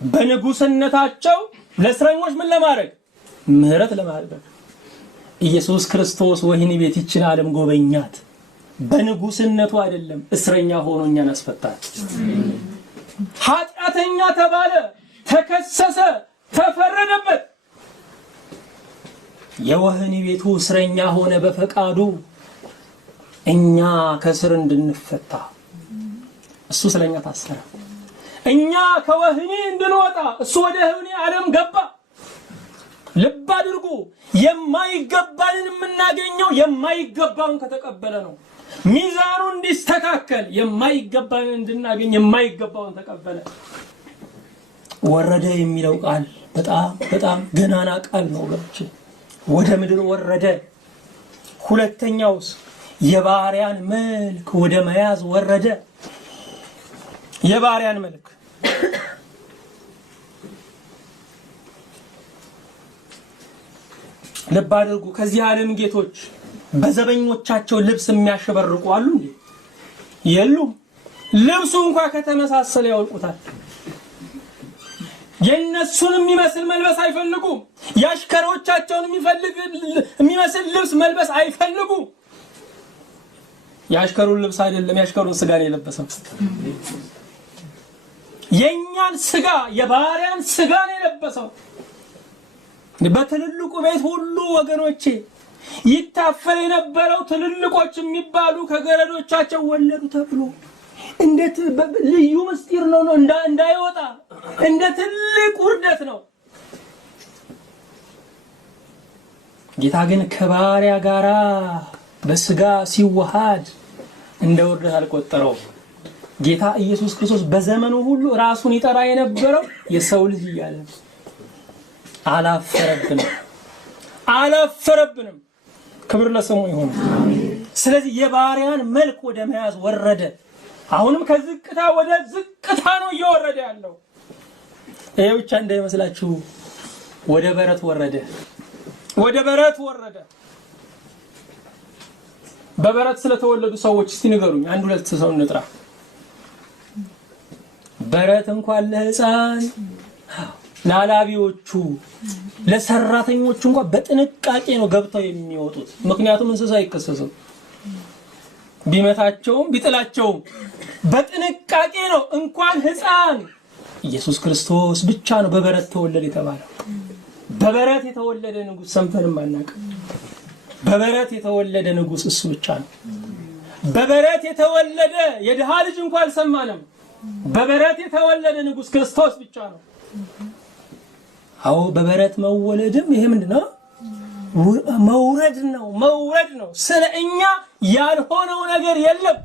በንጉስነታቸው ለእስረኞች ምን ለማድረግ? ምህረት ለማድረግ። ኢየሱስ ክርስቶስ ወህኒ ቤት ይችን ዓለም ጎበኛት። በንጉስነቱ አይደለም፣ እስረኛ ሆኖ እኛን አስፈታል። ኃጢአተኛ ተባለ፣ ተከሰሰ፣ ተፈረደበት። የወህኒ ቤቱ እስረኛ ሆነ በፈቃዱ እኛ ከስር እንድንፈታ። እሱ ስለኛ ታሰረ። እኛ ከወህኒ እንድንወጣ እሱ ወደ ወህኒ ዓለም ገባ። ልብ አድርጉ። የማይገባንን የምናገኘው የማይገባውን ከተቀበለ ነው። ሚዛኑ እንዲስተካከል የማይገባንን እንድናገኝ የማይገባውን ተቀበለ። ወረደ የሚለው ቃል በጣም ገናና ቃል ነው ወገኖቼ። ወደ ምድር ወረደ። ሁለተኛውስ የባሪያን መልክ ወደ መያዝ ወረደ። የባሪያን መልክ ልብ አድርጉ። ከዚህ ዓለም ጌቶች በዘበኞቻቸው ልብስ የሚያሸበርቁ አሉ እንዴ? የሉም። ልብሱ እንኳን ከተመሳሰለ ያወልቁታል። የነሱን የሚመስል መልበስ አይፈልጉም። ያሽከሮቻቸውን የሚመስል ልብስ መልበስ አይፈልጉም። ያሽከሩን ልብስ አይደለም፣ ያሽከሩን ስጋ ነው የለበሰው። የኛን ስጋ፣ የባሪያን ስጋ ነው የለበሰው። በትልልቁ ቤት ሁሉ ወገኖቼ ይታፈር የነበረው ትልልቆች የሚባሉ ከገረዶቻቸው ወለዱ ተብሎ እንዴት ልዩ ምስጢር ነው እንዳይወጣ እንደ ትልቅ ውርደት ነው። ጌታ ግን ከባሪያ ጋራ በስጋ ሲዋሃድ እንደ ውርደት አልቆጠረው። ጌታ ኢየሱስ ክርስቶስ በዘመኑ ሁሉ ራሱን ይጠራ የነበረው የሰው ልጅ እያለ አላፈረብንም። ክብር ለስሙ ይሁን። ስለዚህ የባሪያን መልክ ወደ መያዝ ወረደ። አሁንም ከዝቅታ ወደ ዝቅታ ነው እየወረደ ያለው። ይሄ ብቻ እንዳይመስላችሁ ወደ በረት ወረደ። በበረት ስለተወለዱ ሰዎች እስቲ ንገሩኝ፣ አንድ ሁለት ሰው እንጥራ። በረት እንኳን ለሕፃን ላላቢዎቹ ለሰራተኞቹ እንኳን በጥንቃቄ ነው ገብተው የሚወጡት። ምክንያቱም እንስሳ አይከሰስም፣ ቢመታቸውም ቢጥላቸውም በጥንቃቄ ነው። እንኳን ሕፃን ኢየሱስ ክርስቶስ ብቻ ነው በበረት ተወለደ የተባለው። በበረት የተወለደ ንጉስ ሰምተንም አናውቅም። በበረት የተወለደ ንጉስ እሱ ብቻ ነው። በበረት የተወለደ የድሃ ልጅ እንኳን አልሰማንም። በበረት የተወለደ ንጉስ ክርስቶስ ብቻ ነው። አዎ በበረት መወለድም ይሄ ምንድነው? መውረድ ነው። ስለኛ ያልሆነው ነገር የለም።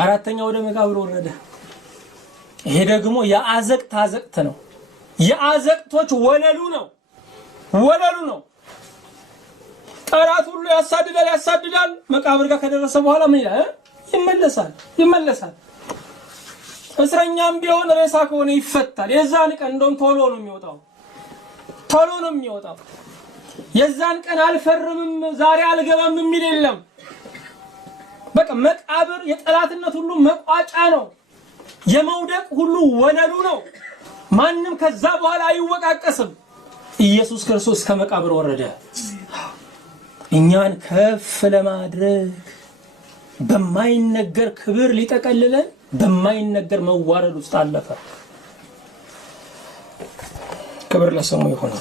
አራተኛው ወደ መቃብር ወረደ። ይሄ ደግሞ የአዘቅት ነው። የአዘቅቶች ወለሉ ነው። ጠላት ሁሉ ያሳድዳል። መቃብር ጋር ከደረሰ በኋላ ምን ይላል? ይመለሳል። እስረኛም ቢሆን ሬሳ ከሆነ ይፈታል። የዛን ቀን እንደውም ቶሎ ነው የሚወጣው። የዛን ቀን አልፈርምም ዛሬ አልገባም የሚል የለም። በቃ መቃብር የጠላትነት ሁሉ መቋጫ ነው። የመውደቅ ሁሉ ወለሉ ነው። ማንም ከዛ በኋላ አይወቃቀስም። ኢየሱስ ክርስቶስ ከመቃብር ወረደ። እኛን ከፍ ለማድረግ በማይነገር ክብር ሊጠቀልለን በማይነገር መዋረድ ውስጥ አለፈ። ክብር ለስሙ ይሁን።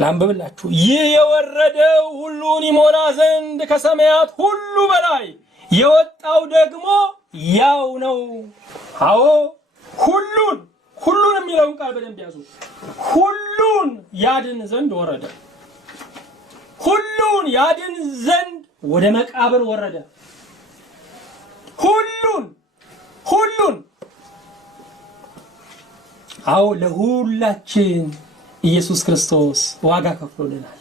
ላንብብላችሁ። ይህ የወረደው ሁሉን ይሞላ ዘንድ ከሰማያት ሁሉ በላይ የወጣው ደግሞ ያው ነው። አዎ ሁሉን የሚለውን ቃል በደንብ ያዙ። ሁሉን ያድን ዘንድ ወረደ። ሁሉን ያድን ዘንድ ወደ መቃብር ወረደ። ሁሉን አዎ ለሁላችን ኢየሱስ ክርስቶስ ዋጋ ከፍሎልናል።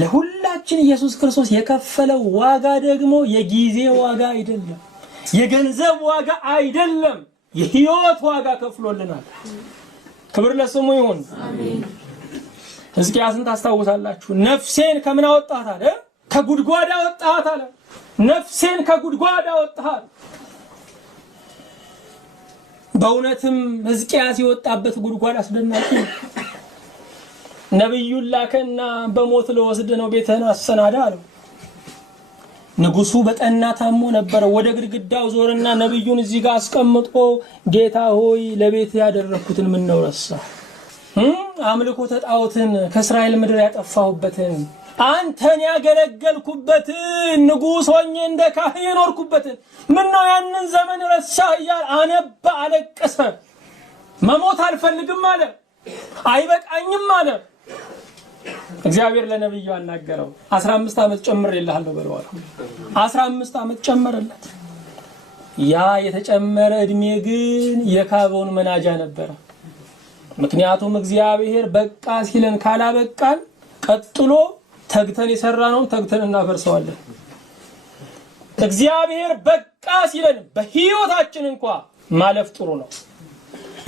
ለሁላችን ኢየሱስ ክርስቶስ የከፈለው ዋጋ ደግሞ የጊዜ ዋጋ አይደለም፣ የገንዘብ ዋጋ አይደለም፣ የሕይወት ዋጋ ከፍሎልናል። ክብር ለስሙ ይሁን። አሜን። ሕዝቅያስን ታስታውሳላችሁ። ነፍሴን ከምን አወጣት አለ? ከጉድጓድ አወጣት አለ። ነፍሴን ከጉድጓድ አወጣት። በእውነትም ሕዝቅያስ የወጣበት ጉድጓድ አስደናቂ ነው። ነብዩን ላከና በሞት ለወስድ ነው፣ ቤትህን አሰናዳ አለው። ንጉሱ በጠና ታሞ ነበር። ወደ ግድግዳው ዞርና ነብዩን እዚህ ጋር አስቀምጦ ጌታ ሆይ ለቤት ያደረኩትን ምን ነው ረሳ? አምልኮ ተጣዖትን ከእስራኤል ምድር ያጠፋሁበትን አንተን ያገለገልኩበትን ንጉስ ሆኜ እንደ ካህን የኖርኩበትን ምን ነው ያንን ዘመን ረሳ እያለ አነባ፣ አለቀሰ። መሞት አልፈልግም አለ፣ አይበቃኝም አለ። እግዚአብሔር ለነብዩ አናገረው። 15 ዓመት ጨምሬልሃለሁ በለዋል። 15 ዓመት ጨመረለት። ያ የተጨመረ እድሜ ግን የካበውን መናጃ ነበረ። ምክንያቱም እግዚአብሔር በቃ ሲለን ካላበቃን ቀጥሎ ተግተን የሰራነው ተግተን እናፈርሰዋለን። እግዚአብሔር በቃ ሲለን በህይወታችን እንኳን ማለፍ ጥሩ ነው።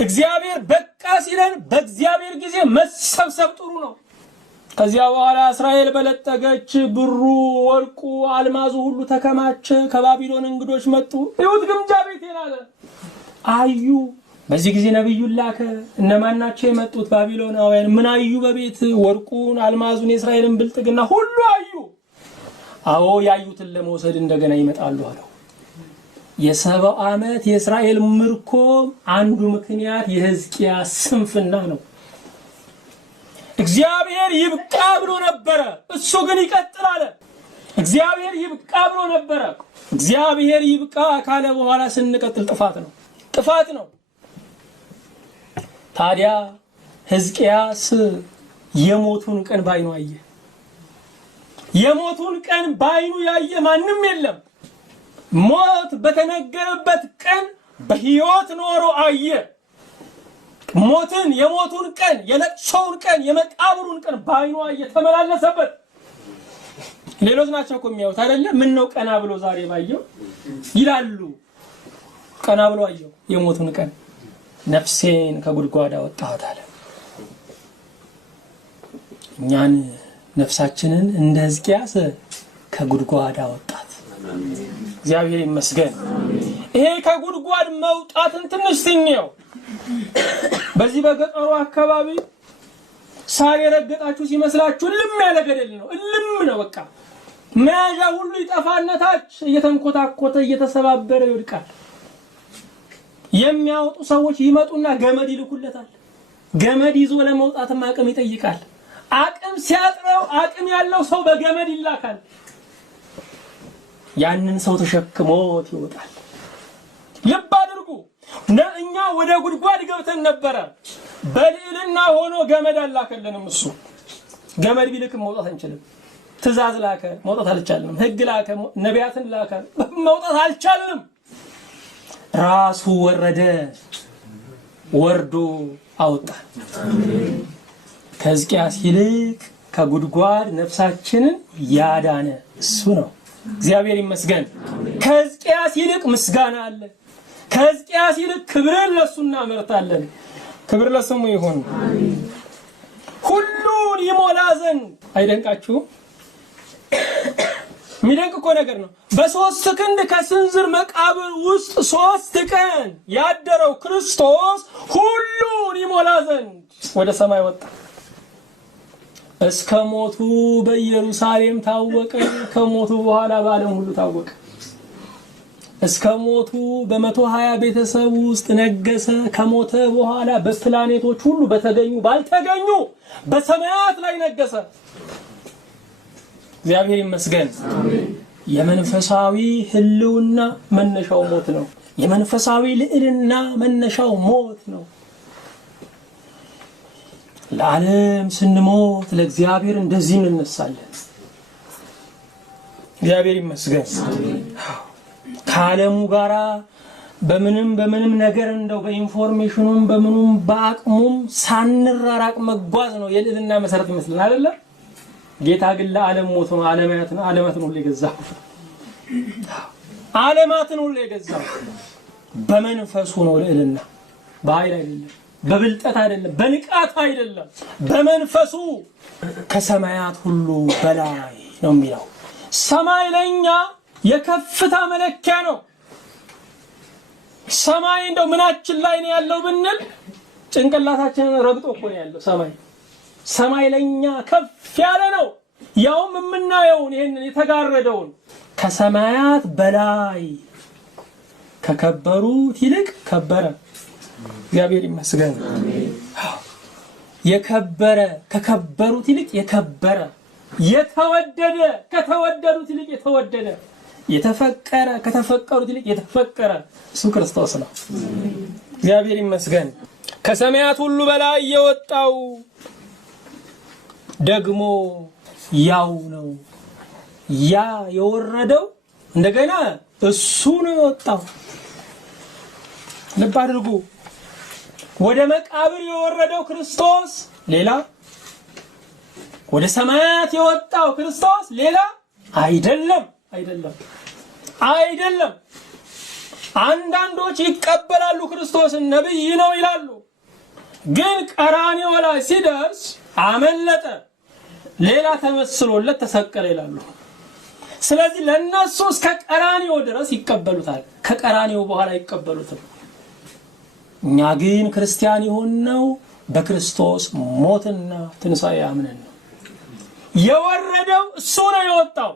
እግዚአብሔር በቃ ሲለን በእግዚአብሔር ጊዜ መሰብሰብ ጥሩ ነው። ከዚያ በኋላ እስራኤል በለጠገች፣ ብሩ፣ ወርቁ፣ አልማዙ ሁሉ ተከማቸ። ከባቢሎን እንግዶች መጡ። ይሁት ግምጃ ቤት ይላል አዩ። በዚህ ጊዜ ነብዩን ላከ። እነማን ናቸው የመጡት? ባቢሎናውያን። ምን አዩ? በቤት ወርቁን፣ አልማዙን፣ የእስራኤልን ብልጥግና ሁሉ አዩ። አዎ ያዩትን ለመውሰድ እንደገና ይመጣሉ አለው። የ70 ዓመት የእስራኤል ምርኮ አንዱ ምክንያት የሕዝቅያስ ስንፍና ነው። እግዚአብሔር ይብቃ ብሎ ነበረ፣ እሱ ግን ይቀጥል አለ። እግዚአብሔር ይብቃ ብሎ ነበረ። እግዚአብሔር ይብቃ ካለ በኋላ ስንቀጥል ጥፋት ነው። ታዲያ ሕዝቅያስ የሞቱን ቀን ባይኑ አየ። የሞቱን ቀን ባይኑ ያየ ማንም የለም። ሞት በተነገረበት ቀን በሕይወት ኖሮ አየ። የሞቱን ቀን፣ የለቅሶውን ቀን፣ የመቃብሩን ቀን ባይኑ አየ፣ ተመላለሰበት። ሌሎች ናቸው እኮ የሚያዩት አይደለ? ምን ነው ቀና ብሎ ዛሬ ባየው ይላሉ። ቀና ብሎ አየው የሞቱን ቀን። ነፍሴን ከጉድጓድ አወጣት አለ። እኛን ነፍሳችንን እንደ ሕዝቅያስ ከጉድጓድ አወጣት። እግዚአብሔር ይመስገን። ይሄ ከጉድጓድ መውጣትን ትንሽ ትንየው። በዚህ በገጠሩ አካባቢ ሳር የረገጣችሁ ሲመስላችሁ እልም ያለ ገደል ነው። እልም ነው በቃ። መያዣ ሁሉ ይጠፋነታች እየተንኮታኮተ እየተሰባበረ ይወድቃል። የሚያወጡ ሰዎች ይመጡና ገመድ ይልኩለታል። ገመድ ይዞ ለመውጣትም አቅም ይጠይቃል። አቅም ሲያጥረው አቅም ያለው ሰው በገመድ ይላካል። ያንን ሰው ተሸክሞት ይወጣል። ልብ አድርጉ። እኛ ወደ ጉድጓድ ገብተን ነበረ። በልዕልና ሆኖ ገመድ አላከልንም። እሱ ገመድ ቢልክም መውጣት አንችልም። ትእዛዝ ላከ፣ መውጣት አልቻልንም። ሕግ ላከ፣ ነቢያትን ላከ፣ መውጣት አልቻልንም። ራሱ ወርዶ አወጣ። ከሕዝቅያስ ይልቅ ከጉድጓድ ነፍሳችንን ያዳነ እሱ ነው። እግዚአብሔር ይመስገን። ከሕዝቅያስ ይልቅ ምስጋና አለ። ከሕዝቅያስ ይልቅ ክብርን ለሱ እናመርታለን። ክብር ለስሙ ይሁን። ሁሉን ይሞላ ዘንድ አይደንቃችሁም? የሚደንቅ እኮ ነገር ነው። በ3 ክንድ ከስንዝር መቃብር ውስጥ 3 ቀን ያደረው ክርስቶስ ሁሉን ይሞላ ዘንድ ወደ ሰማይ ወጣ። እስከ ሞቱ በኢየሩሳሌም ታወቀ። ከሞቱ በኋላ በዓለም ሁሉ ታወቀ። እስከ ሞቱ በ120 ቤተሰብ ውስጥ ነገሰ። ከሞተ በኋላ በፕላኔቶች ሁሉ በተገኙ ባልተገኙ በሰማያት ላይ ነገሰ። እግዚአብሔር ይመስገን። የመንፈሳዊ ህልውና መነሻው ሞት ነው። የመንፈሳዊ ልዕልና መነሻው ሞት ነው። ለዓለም ስንሞት ለእግዚአብሔር እንደዚህ እንነሳለን። እግዚአብሔር ይመስገን። ከዓለሙ ጋራ በምንም ነገር እንደው በኢንፎርሜሽኑም በምኑም በአቅሙም ሳንራራቅ መጓዝ ነው የልዕልና መሰረት ይመስላል አይደለ? ጌታ ግን ለዓለም ሞቶ ነው ዓለማትን ሁሉ የገዛው። ዓለማትን ሁሉ የገዛው በመንፈሱ ነው። ልዕልና በኃይል አይደለም፣ በብልጠት አይደለም፣ በንቃት አይደለም፣ በመንፈሱ ከሰማያት ሁሉ በላይ ነው የሚለው። ሰማይ ለኛ የከፍታ መለኪያ ነው። ሰማይ እንደው ምናችን ላይ ነው ያለው ብንል ጭንቅላታችንን ረግጦ እኮ ነው ያለው ሰማይ። ሰማይ ለኛ ከፍ ያለ ነው። ያውም የምናየውን ይሄንን የተጋረደውን ከሰማያት በላይ ከከበሩት ይልቅ ከበረ። እግዚአብሔር ይመስገን። የከበረ ከከበሩት ይልቅ የከበረ፣ የተወደደ ከተወደዱት ይልቅ የተወደደ፣ የተፈቀረ ከተፈቀሩት ይልቅ የተፈቀረ እሱ ክርስቶስ ነው። እግዚአብሔር ይመስገን። ከሰማያት ሁሉ በላይ የወጣው ደግሞ ያው ነው። ያ የወረደው እንደገና እሱ ነው የወጣው። ልብ አድርጉ። ወደ መቃብር የወረደው ክርስቶስ ሌላ፣ ወደ ሰማያት የወጣው ክርስቶስ ሌላ አይደለም። አንዳንዶች ይቀበላሉ ክርስቶስን ነብይ ነው ይላሉ። ግን ቀራንዮ ላይ ሲደርስ አመለጠ፣ ሌላ ተመስሎለት ተሰቀለ ይላሉ። ስለዚህ ለነሱ እስከ ቀራንዮ ድረስ ይቀበሉታል፣ ከቀራንዮ በኋላ አይቀበሉትም። እኛ ግን ክርስቲያን የሆነው በክርስቶስ ሞትና ትንሣኤ አምነን ነው። የወረደው እሱ ነው የወጣው።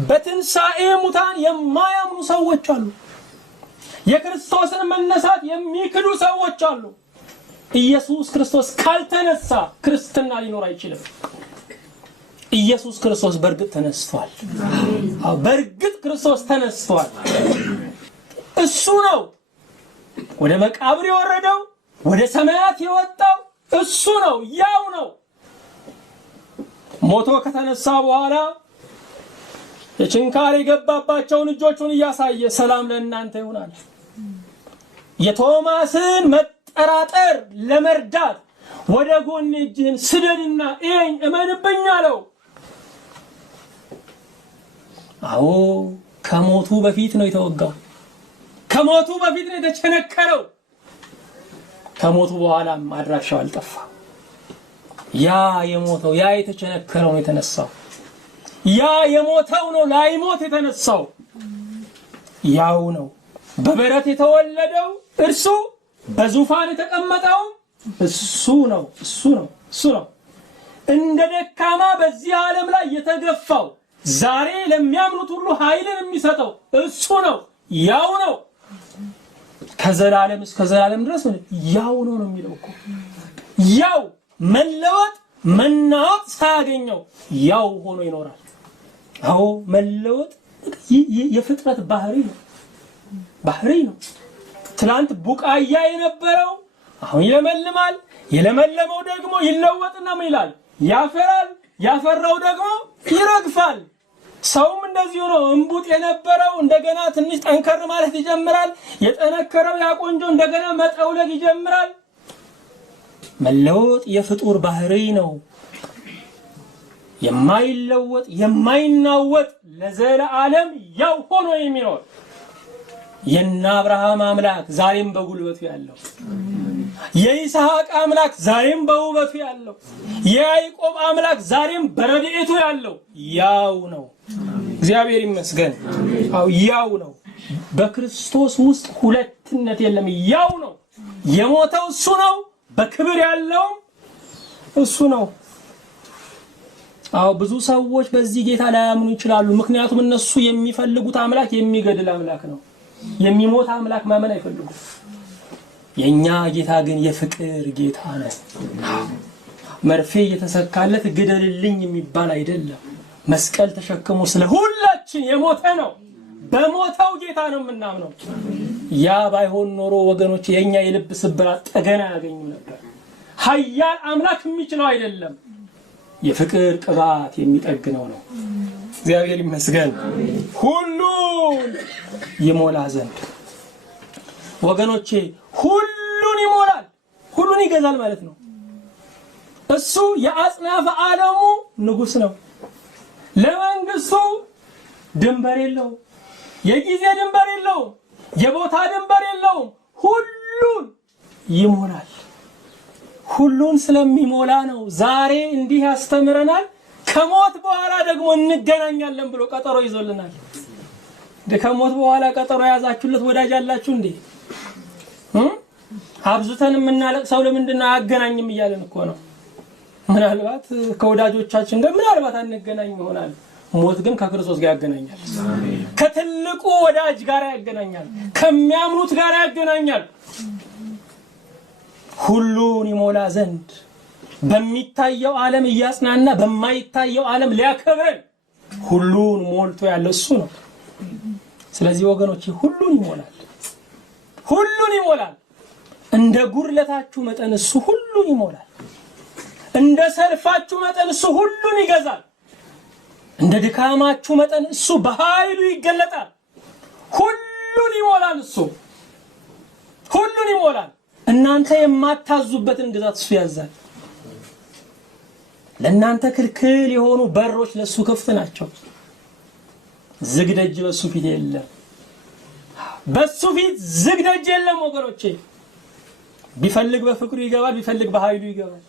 በትንሣኤ ሙታን የማያምኑ ሰዎች አሉ። የክርስቶስን መነሳት የሚክዱ ሰዎች አሉ። ኢየሱስ ክርስቶስ ካልተነሳ ክርስትና ሊኖር አይችልም። ኢየሱስ ክርስቶስ በእርግጥ ተነስቷል። በእርግጥ ክርስቶስ ተነስቷል። እሱ ነው ወደ መቃብር የወረደው፣ ወደ ሰማያት የወጣው እሱ ነው። ያው ነው። ሞቶ ከተነሳ በኋላ የችንካር የገባባቸውን እጆቹን እያሳየ ሰላም ለእናንተ ይሆናል። የቶማስን መጠራጠር ለመርዳት ወደ ጎን እጅህን ስደድና እየኝ እመንብኝ አለው። አዎ ከሞቱ በፊት ነው የተወጋው። ከሞቱ በፊት ነው የተቸነከረው። ከሞቱ በኋላም አድራሻው አልጠፋ። ያ የሞተው ያ የተቸነከረው ነው የተነሳው። ያ የሞተው ነው ላይሞት የተነሳው። ያው ነው። በበረት የተወለደው እርሱ፣ በዙፋን የተቀመጠው እሱ ነው። እንደ ደካማ በዚህ ዓለም ላይ የተገፋው ዛሬ ለሚያምኑት ሁሉ ኃይልን የሚሰጠው እሱ ነው። ያው ነው። ከዘላለም እስከ ዘላለም ድረስ ያው ነው የሚለው እኮ። ያው መለወጥ መናወጥ ሳያገኘው ያው ሆኖ ይኖራል። አዎ መለወጥ የፍጥረት ባህሪ ነው። ትላንት ቡቃያ የነበረው አሁን ይለመልማል። የለመለመው ደግሞ ይለወጥና ምን ይላል? ያፈራል። ያፈራው ደግሞ ይረግፋል። ሰውም እንደዚሁ ነው። እንቡጥ የነበረው እንደገና ትንሽ ጠንከር ማለት ይጀምራል። የጠነከረው ያቆንጆ እንደገና መጠውለግ ይጀምራል። መለወጥ የፍጡር ባህሪ ነው። የማይለወጥ የማይናወጥ ለዘላለም ያው ሆኖ የሚኖር የእነ አብርሃም አምላክ ዛሬም በጉልበቱ ያለው፣ የይስሐቅ አምላክ ዛሬም በውበቱ ያለው፣ የያዕቆብ አምላክ ዛሬም በረድኤቱ ያለው ያው ነው። እግዚአብሔር ይመስገን። አው ያው ነው። በክርስቶስ ውስጥ ሁለትነት የለም። ያው ነው። የሞተው እሱ ነው። በክብር ያለው እሱ ነው። አው ብዙ ሰዎች በዚህ ጌታ ላያምኑ ይችላሉ። ምክንያቱም እነሱ የሚፈልጉት አምላክ የሚገድል አምላክ ነው። የሚሞት አምላክ ማመን አይፈልጉም። የኛ ጌታ ግን የፍቅር ጌታ ነው። መርፌ እየተሰካለት ግደልልኝ የሚባል አይደለም። መስቀል ተሸክሞ ስለ ሁላችን የሞተ ነው። በሞተው ጌታ ነው የምናምነው። ያ ባይሆን ኖሮ ወገኖች የኛ የልብ ስብራት ጠገና ያገኙ ነበር። ኃያል አምላክ የሚችለው አይደለም። የፍቅር ቅባት የሚጠግነው ነው። እግዚአብሔር ይመስገን። ሁሉን ይሞላ ዘንድ ወገኖቼ፣ ሁሉን ይሞላል፣ ሁሉን ይገዛል ማለት ነው። እሱ የአጽናፈ ዓለሙ ንጉሥ ነው። ለመንግስቱ ድንበር የለውም፣ የጊዜ ድንበር የለውም፣ የቦታ ድንበር የለውም። ሁሉን ይሞላል። ሁሉን ስለሚሞላ ነው ዛሬ እንዲህ ያስተምረናል። ከሞት በኋላ ደግሞ እንገናኛለን ብሎ ቀጠሮ ይዞልናል። ከሞት በኋላ ቀጠሮ ያዛችሁለት ወዳጅ አላችሁ እንዴ? አብዙተን የምናለቅሰው ለምንድን ነው? አያገናኝም እያለን እኮ ነው። ምናልባት ከወዳጆቻችን ጋር ምናልባት አንገናኝ ይሆናል። ሞት ግን ከክርስቶስ ጋር ያገናኛል። ከትልቁ ወዳጅ ጋር ያገናኛል። ከሚያምኑት ጋር ያገናኛል። ሁሉን ይሞላ ዘንድ በሚታየው ዓለም እያጽናና በማይታየው ዓለም ሊያከብረን ሁሉን ሞልቶ ያለው እሱ ነው። ስለዚህ ወገኖቼ ሁሉን ይሞላል፣ ሁሉን ይሞላል። እንደ ጉድለታችሁ መጠን እሱ ሁሉን ይሞላል። እንደ ሰልፋችሁ መጠን እሱ ሁሉን ይገዛል። እንደ ድካማችሁ መጠን እሱ በኃይሉ ይገለጣል። ሁሉን ይሞላል። እሱ ሁሉን ይሞላል። እናንተ የማታዙበትን ግዛት እሱ ያዛል። ለእናንተ ክልክል የሆኑ በሮች ለሱ ክፍት ናቸው። ዝግ ደጅ በሱ ፊት የለም። በሱ ፊት ዝግ ደጅ የለም ወገኖቼ። ቢፈልግ በፍቅሩ ይገባል፣ ቢፈልግ በኃይሉ ይገባል።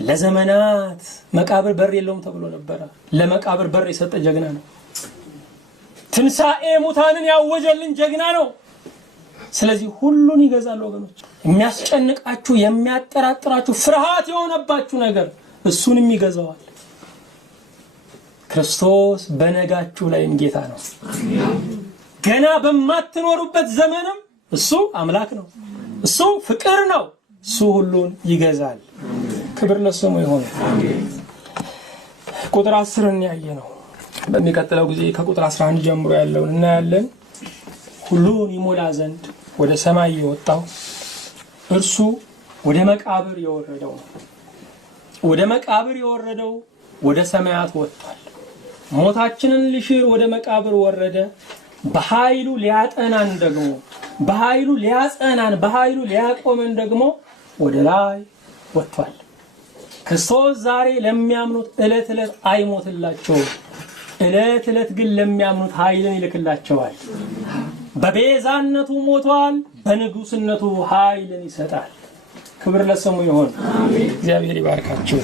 ለዘመናት መቃብር በር የለውም ተብሎ ነበር። ለመቃብር በር የሰጠ ጀግና ነው። ትንሣኤ ሙታንን ያወጀልን ጀግና ነው። ስለዚህ ሁሉን ይገዛል ወገኖች። የሚያስጨንቃችሁ የሚያጠራጥራችሁ ፍርሃት የሆነባችሁ ነገር እሱንም ይገዛዋል። ክርስቶስ በነጋችሁ ላይም ጌታ ነው። ገና በማትኖሩበት ዘመንም እሱ አምላክ ነው። እሱ ፍቅር ነው። እሱ ሁሉን ይገዛል። ክብር ለስሙ ይሁን። ቁጥር 10 ያየ ነው። በሚቀጥለው ጊዜ ከቁጥር 11 ጀምሮ ያለውን እናያለን። ሁሉን ይሞላ ዘንድ ወደ ሰማይ የወጣው እርሱ ወደ መቃብር የወረደው ነው። ወደ መቃብር የወረደው ወደ ሰማያት ወጥቷል። ሞታችንን ሊሽር ወደ መቃብር ወረደ። በኃይሉ ሊያጠናን ደግሞ በኃይሉ ሊያጸናን በኃይሉ ሊያቆመን ደግሞ ወደ ላይ ወጥቷል። ክርስቶስ ዛሬ ለሚያምኑት ዕለት ዕለት አይሞትላቸውም። ዕለት ዕለት ግን ለሚያምኑት ኃይልን ይልክላቸዋል። በቤዛነቱ ሞቷል፣ በንጉስነቱ ኃይልን ይሰጣል። ክብር ለስሙ ይሁን። እግዚአብሔር ይባርካችሁ።